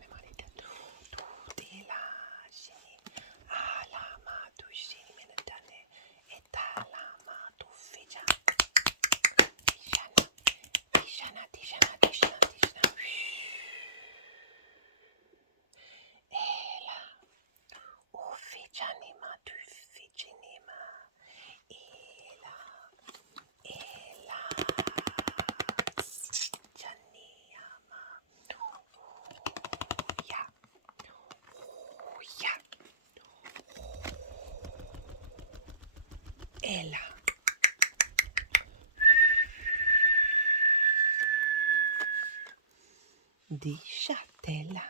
mane dana dila shini ala ma do shini mane dane etala ma do fija tishana ela o fijani ma do fijini ma Ella. Disciatella.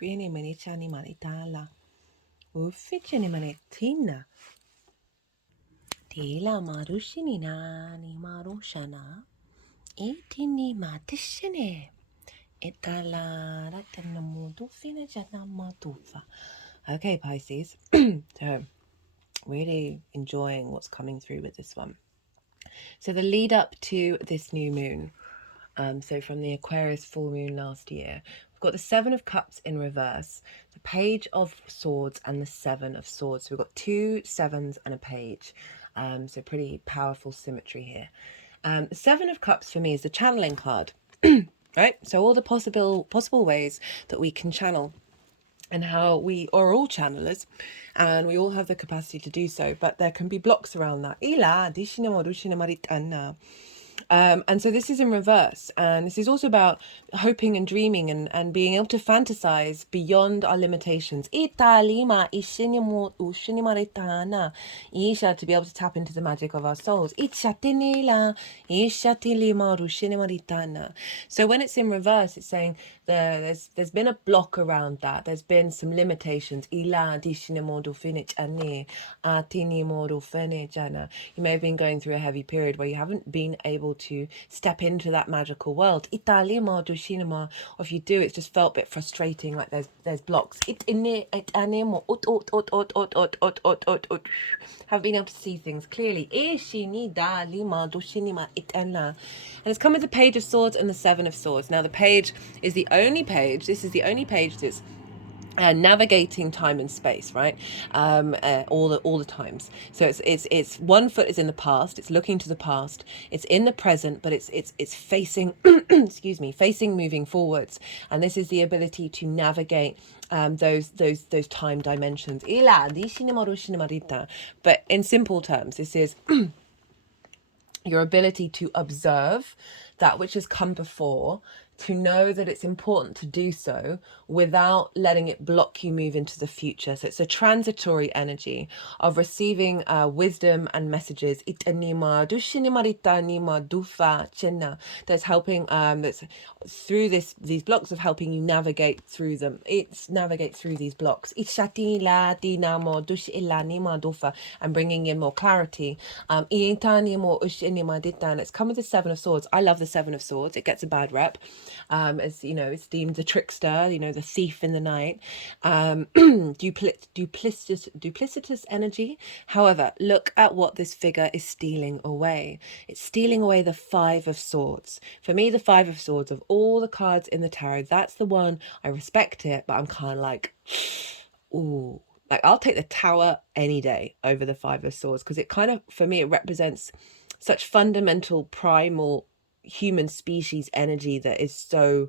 Vieni manicciani maritala. Ufficini manetina. Tila marushini nani marushana. Itini matishine. Itala ratanamudu fina jana matufa. Okay, Pisces. So, really enjoying what's coming through with this one. So the lead up to this new moon, so from the Aquarius full moon last year, we've got the Seven of Cups in reverse, the Page of Swords and the Seven of Swords. So we've got 2 sevens and a page. So pretty powerful symmetry here. The Seven of Cups for me is the channeling card, right? So all the possible ways that we can channel, and how we are all channelers and we all have the capacity to do so, but there can be blocks around that. And so this is in reverse, and this is also about hoping and dreaming and being able to fantasize beyond our limitations. To be able to tap into the magic of our souls. So when it's in reverse, it's saying there's been a block around that. There's been some limitations. You may have been going through a heavy period where you haven't been able to step into that magical world. Italima do cinema. Or if you do, it's just felt a bit frustrating, like there's blocks. Have been able to see things clearly. And it's come with the Page of Swords and the Seven of Swords. Now the page is the only page, this is the only page that's navigating time and space, right? All the times. So it's 1 foot is in the past. It's looking to the past. It's in the present, but it's facing, excuse me, facing moving forwards. And this is the ability to navigate those time dimensions. But in simple terms, this is your ability to observe that which has come before, to know that it's important to do so without letting it block you move into the future. So it's a transitory energy of receiving wisdom and messages that's helping, that's through these blocks of helping you navigate through them. It's navigate through these blocks and bringing in more clarity. And it's come with the Seven of Swords. I love the Seven of Swords. It gets a bad rep. As you know, it's deemed the trickster, you know, the thief in the night, duplicitous energy. However, look at what this figure is stealing away. It's stealing away the Five of Swords. For me, the Five of Swords, of all the cards in the tarot, that's the one. I respect it, but I'm kind of like, ooh, like I'll take the Tower any day over the Five of Swords, because it kind of, for me, it represents such fundamental primal human species energy that is so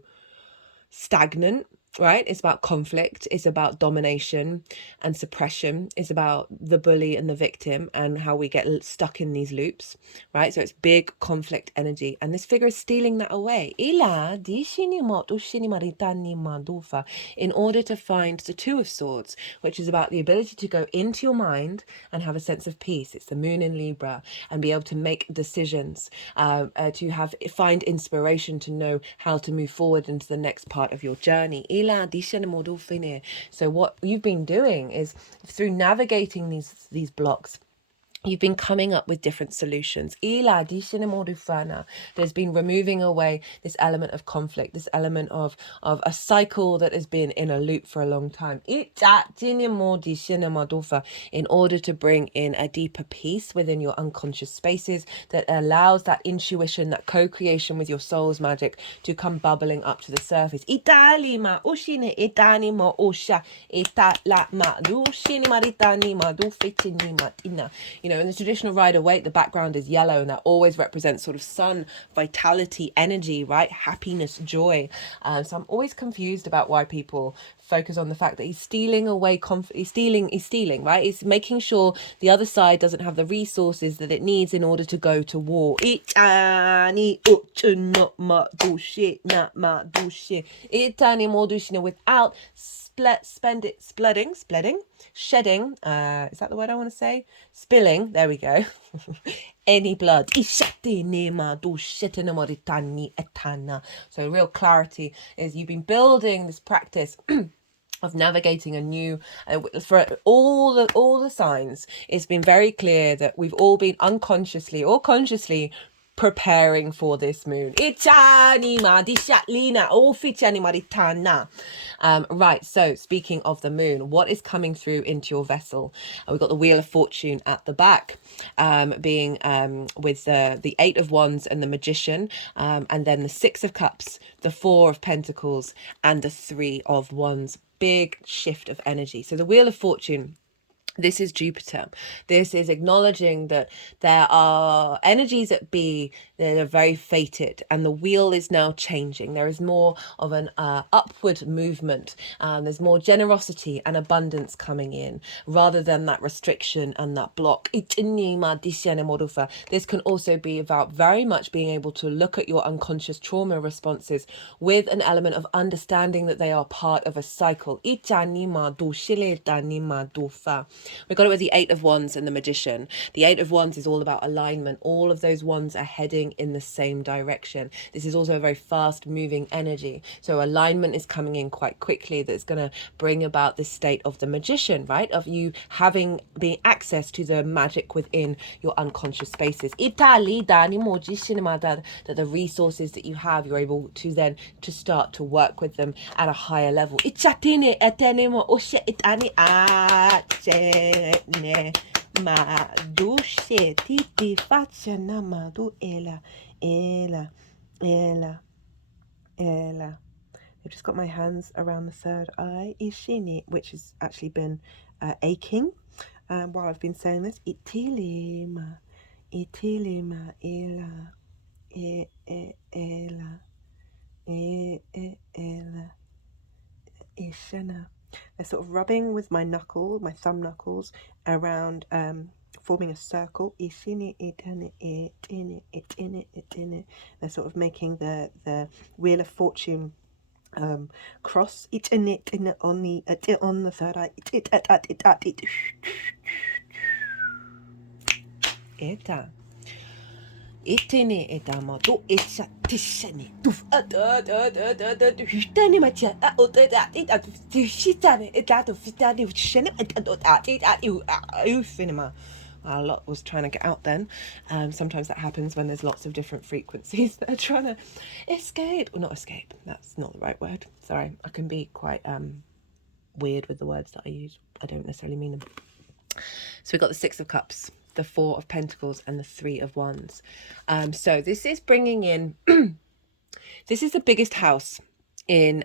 stagnant, right? It's about conflict, it's about domination and suppression, it's about the bully and the victim and how we get stuck in these loops, right? So it's big conflict energy, and this figure is stealing that away in order to find the Two of Swords, which is about the ability to go into your mind and have a sense of peace. It's the moon in Libra, and be able to make decisions, to find inspiration, to know how to move forward into the next part of your journey. So what you've been doing is, through navigating these blocks, you've been coming up with different solutions. There's been removing away this element of conflict, this element of a cycle that has been in a loop for a long time. In order to bring in a deeper peace within your unconscious spaces that allows that intuition, that co-creation with your soul's magic to come bubbling up to the surface. You know, in the traditional Rider-Waite, the background is yellow, and that always represents sort of sun, vitality, energy, right? Happiness, joy. So I'm always confused about why people focus on the fact that he's stealing away, he's stealing, right? He's making sure the other side doesn't have the resources that it needs in order to go to war. Without shedding, is that the word I want to say? Spilling, there we go. Any blood. So real clarity is you've been building this practice of navigating a new, for all the signs. It's been very clear that we've all been unconsciously or consciously preparing for this moon. Right, so speaking of the moon, what is coming through into your vessel? We've got the Wheel of Fortune at the back, being with the Eight of Wands and the Magician, and then the Six of Cups, the Four of Pentacles, and the Three of Wands. Big shift of energy. So the Wheel of Fortune, this is Jupiter. This is acknowledging that there are energies at B that are very fated, and the wheel is now changing. There is more of an upward movement. There's more generosity and abundance coming in, rather than that restriction and that block. This can also be about very much being able to look at your unconscious trauma responses with an element of understanding that they are part of a cycle. We got it with the Eight of Wands and the Magician. The Eight of Wands is all about alignment. All of those wands are heading in the same direction. This is also a very fast moving energy. So alignment is coming in quite quickly. That's going to bring about this state of the Magician, right? Of you being access to the magic within your unconscious spaces. That the resources that you have, you're able to then to start to work with them at a higher level. I've just got my hands around the third eye, Ishini, which has actually been aching while I've been saying this. Itilima, itilima, ela, ela, ela, ishana. They're sort of rubbing with my thumb knuckles, around forming a circle. Ishini, itani, itini, itini, itini. They're sort of making the Wheel of Fortune cross on the third eye. Eta. Itene etama do etsa tishani duf hitani macha shitane etato fitani shene cinema. A lot was trying to get out then. Sometimes that happens when there's lots of different frequencies that are trying to escape. Well, not escape, that's not the right word. Sorry, I can be quite weird with the words that I use. I don't necessarily mean them. So we got the Six of Cups, the Four of Pentacles, and the Three of Wands. So this is bringing in, this is the biggest house in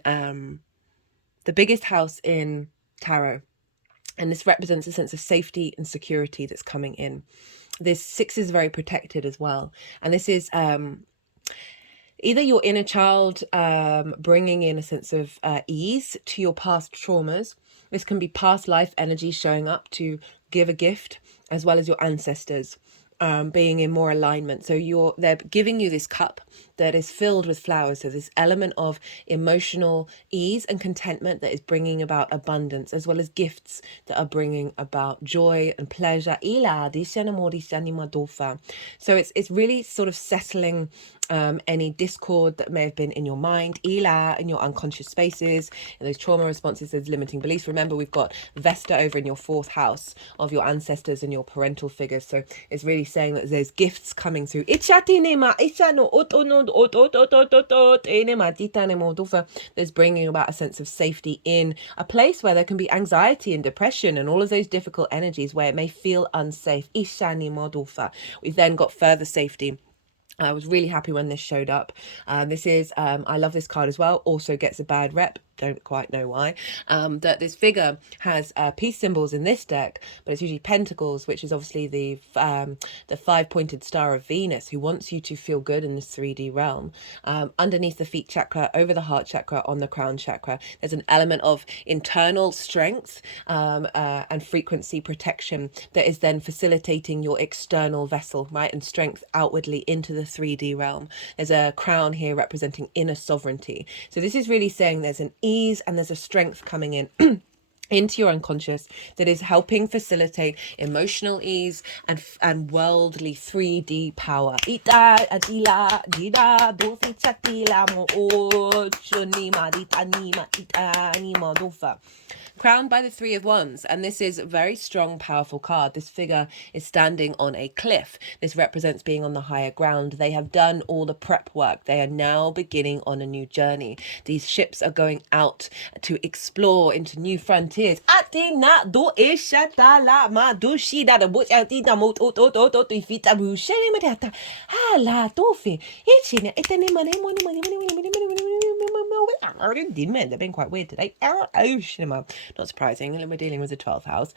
tarot. And this represents a sense of safety and security that's coming in. This six is very protected as well. And this is either your inner child bringing in a sense of ease to your past traumas. This can be past life energy showing up to give a gift, as well as your ancestors being in more alignment. So they're giving you this cup that is filled with flowers. So this element of emotional ease and contentment that is bringing about abundance, as well as gifts that are bringing about joy and pleasure. So it's really sort of settling any discord that may have been in your mind, in your unconscious spaces, in those trauma responses, those limiting beliefs. Remember, we've got Vesta over in your fourth house of your ancestors and your parental figures. So it's really saying that there's gifts coming through. There's bringing about a sense of safety in a place where there can be anxiety and depression and all of those difficult energies where it may feel unsafe. We've then got further safety. I was really happy when this showed up. This is, I love this card as well, also gets a bad rep. Don't quite know why. That this figure has peace symbols in this deck, but it's usually pentacles, which is obviously the five-pointed star of Venus, who wants you to feel good in this 3D realm. Underneath the feet chakra, over the heart chakra, on the crown chakra, there's an element of internal strength and frequency protection that is then facilitating your external vessel, right, and strength outwardly into the 3D realm. There's a crown here representing inner sovereignty. So this is really saying there's an ease and there's a strength coming in into your unconscious that is helping facilitate emotional ease and worldly 3D power. Crowned by the Three of Wands, and this is a very strong, powerful card. This figure is standing on a cliff. This represents being on the higher ground. They have done all the prep work. They are now beginning on a new journey. These ships are going out to explore into new frontiers. They've been quite weird today. Not surprising, we're dealing with the 12th house.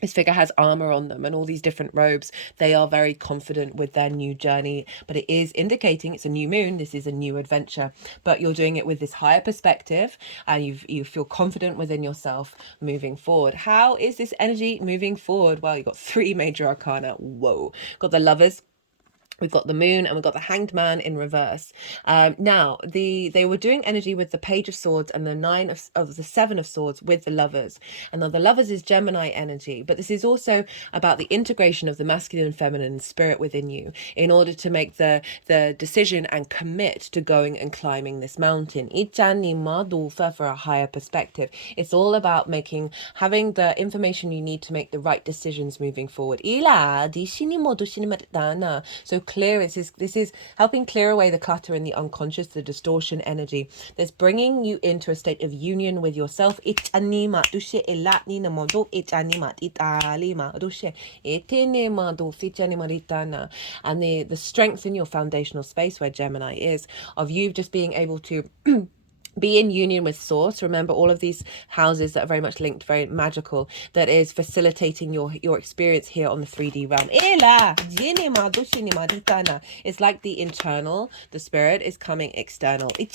This figure has armor on them and all these different robes. They are very confident with their new journey, but it is indicating it's a new moon. This is a new adventure, but you're doing it with this higher perspective and you feel confident within yourself moving forward. How is this energy moving forward? Well, you've got three major arcana. Whoa. Got the Lovers, We've got the moon and we've got the hanged man in reverse. Now, they were doing energy with the page of swords and the nine of the seven of swords with the lovers. And now the lovers is Gemini energy, but this is also about the integration of the masculine and feminine spirit within you in order to make the decision and commit to going and climbing this mountain. For a higher perspective. It's all about having the information you need to make the right decisions moving forward. So clear, this is helping clear away the clutter in the unconscious, the distortion energy that's bringing you into a state of union with yourself. And the strength in your foundational space where Gemini is, of you just being able to be in union with source. Remember, all of these houses that are very much linked, very magical, that is facilitating your experience here on the 3D realm. It's like the internal, the spirit is coming external. And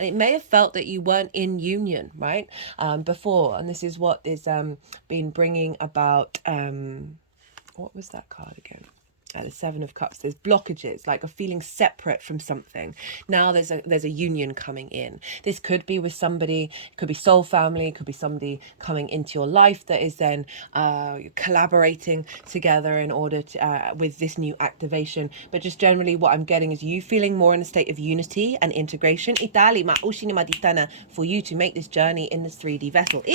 it may have felt that you weren't in union, right, before, and this is what is been bringing about what was that card again? The Seven of Cups. There's blockages, like a feeling separate from something. Now there's a union coming in. This could be with somebody, could be soul family, could be somebody coming into your life that is then collaborating together in order to with this new activation. But just generally what I'm getting is you feeling more in a state of unity and integration for you to make this journey in this 3D vessel. And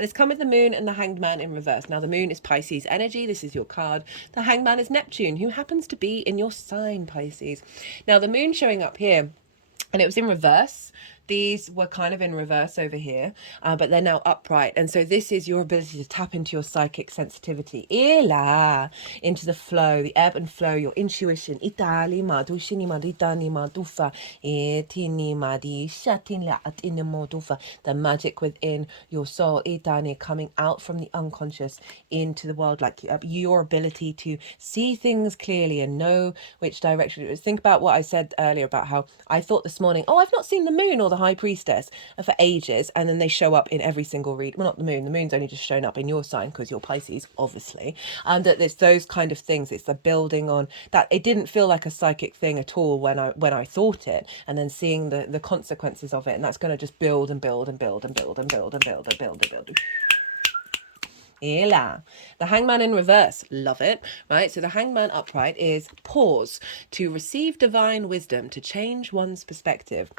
it's come with the moon and the hanged man in reverse. Now the moon is Pisces energy. This is your card. The hanged man is Neptune, who happens to be in your sign, Pisces. Now the moon showing up here, and it was in reverse. These were kind of in reverse over here, but they're now upright. And so this is your ability to tap into your psychic sensitivity. Into the flow, the ebb and flow, your intuition. The magic within your soul. Coming out from the unconscious into the world. Like your ability to see things clearly and know which direction it is. Think about what I said earlier about how I thought this morning, oh, I've not seen the moon or the high priestess for ages, and then they show up in every single read. Well, not the moon's only just shown up in your sign because you're Pisces, obviously, and that it's those kind of things. It's the building on that. It didn't feel like a psychic thing at all when I thought it, and then seeing the consequences of it, and that's going to just build and build and build and build and build and build and build and build. The hangman in reverse, love it, right? So the hangman upright is pause to receive divine wisdom, to change one's perspective.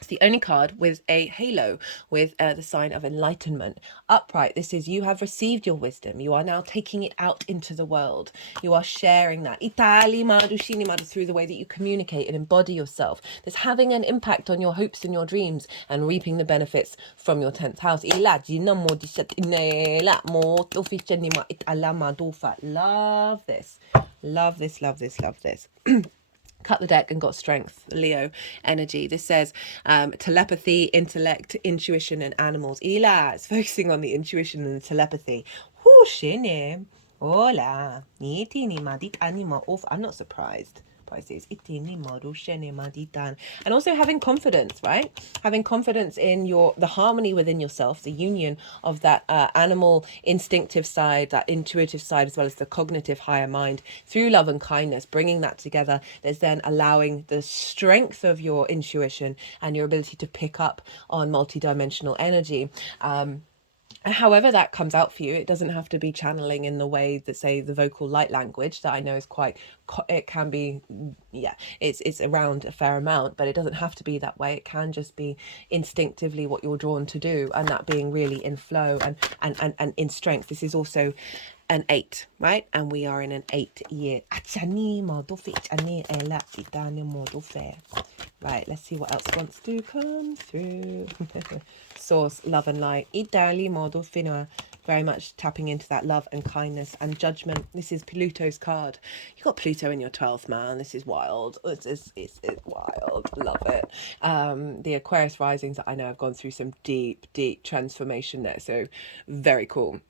It's the only card with a halo with the sign of enlightenment. Upright, this is you have received your wisdom. You are now taking it out into the world. You are sharing that through the way that you communicate and embody yourself. That's having an impact on your hopes and your dreams and reaping the benefits from your 10th house. Love this. Love this, love this, love this. Cut the deck and got strength, Leo energy. This says telepathy, intellect, intuition, and animals. It's focusing on the intuition and the telepathy. Hola. I'm not surprised. Pisces. And also having confidence, right? Having confidence in the harmony within yourself, the union of that animal instinctive side, that intuitive side, as well as the cognitive higher mind through love and kindness, bringing that together. There's then allowing the strength of your intuition and your ability to pick up on multidimensional energy. However that comes out for you, it doesn't have to be channeling in the way that, say, the vocal light language that I know is it can be, it's around a fair amount, but it doesn't have to be that way. It can just be instinctively what you're drawn to do, and that being really in flow and in strength. This is also an 8, right? And we are in an 8 year. Right, let's see what else wants to come through. Source, love and light. Very much tapping into that love and kindness and judgment. This is Pluto's card. You got Pluto in your 12th, man. This is wild. It's wild. Love it. The Aquarius risings, I know I've gone through some deep transformation there. So very cool.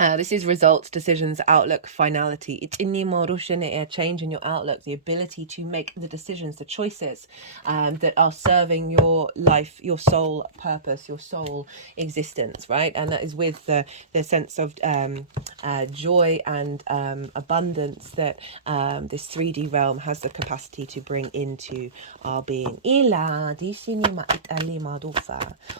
This is results, decisions, outlook, finality. It's in the a change in your outlook, the ability to make the decisions, the choices that are serving your life, your soul purpose, your soul existence, right? And that is with the sense of joy and abundance that this 3D realm has the capacity to bring into our being.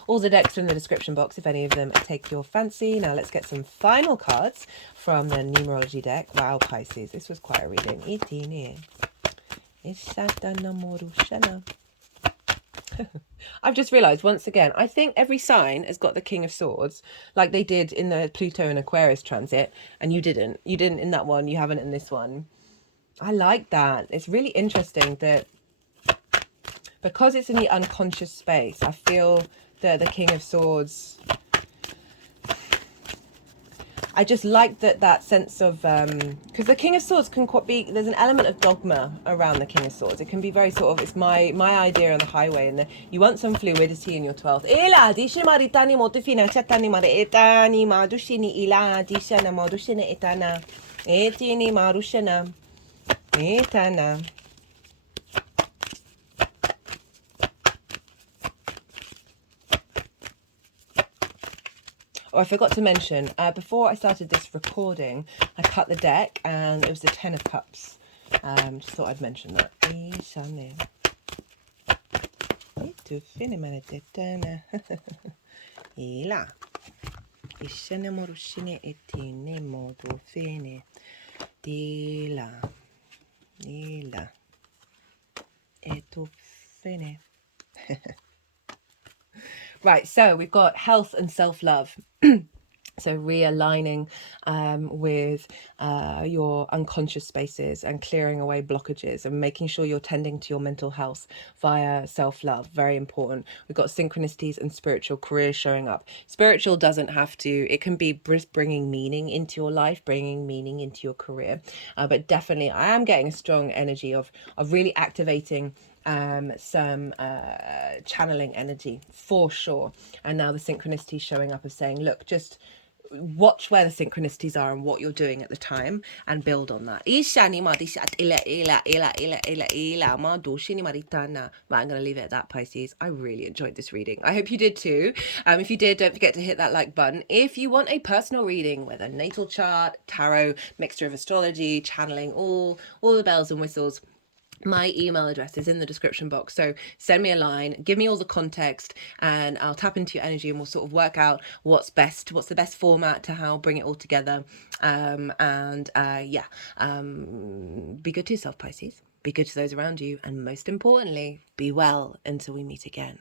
All the decks are in the description box if any of them take your fancy. Now let's get some final cards from the numerology deck. Wow, Pisces, this was quite a reading. I've just realized once again, I think every sign has got the King of Swords, like they did in the Pluto and Aquarius transit, and you didn't in that one, you haven't in this one. I like that. It's really interesting that because it's in the unconscious space, I feel that the King of Swords, I just like that sense of, because the King of Swords can quite be, there's an element of dogma around the King of Swords. It can be very sort of, it's my idea on the highway, and you want some fluidity in your 12th. Oh, I forgot to mention, before I started this recording, I cut the deck and it was the 10 of Cups. Just thought I'd mention that. Right, so we've got health and self-love. So realigning with your unconscious spaces and clearing away blockages and making sure you're tending to your mental health via self-love. Very important. We've got synchronicities and spiritual careers showing up. Spiritual doesn't have to, it can be bringing meaning into your life, bringing meaning into your career. But definitely I am getting a strong energy of really activating some channeling energy for sure. And now the synchronicity showing up as saying, look, just watch where the synchronicities are and what you're doing at the time and build on that. Right, I'm going to leave it at that, Pisces. I really enjoyed this reading. I hope you did too. If you did, don't forget to hit that like button. If you want a personal reading with a natal chart, tarot, mixture of astrology, channeling, all the bells and whistles, my email address is in the description box, so send me a line, give me all the context, and I'll tap into your energy and we'll sort of work out what's the best format to how bring it all together. Be good to yourself, Pisces, be good to those around you, and most importantly, be well until we meet again.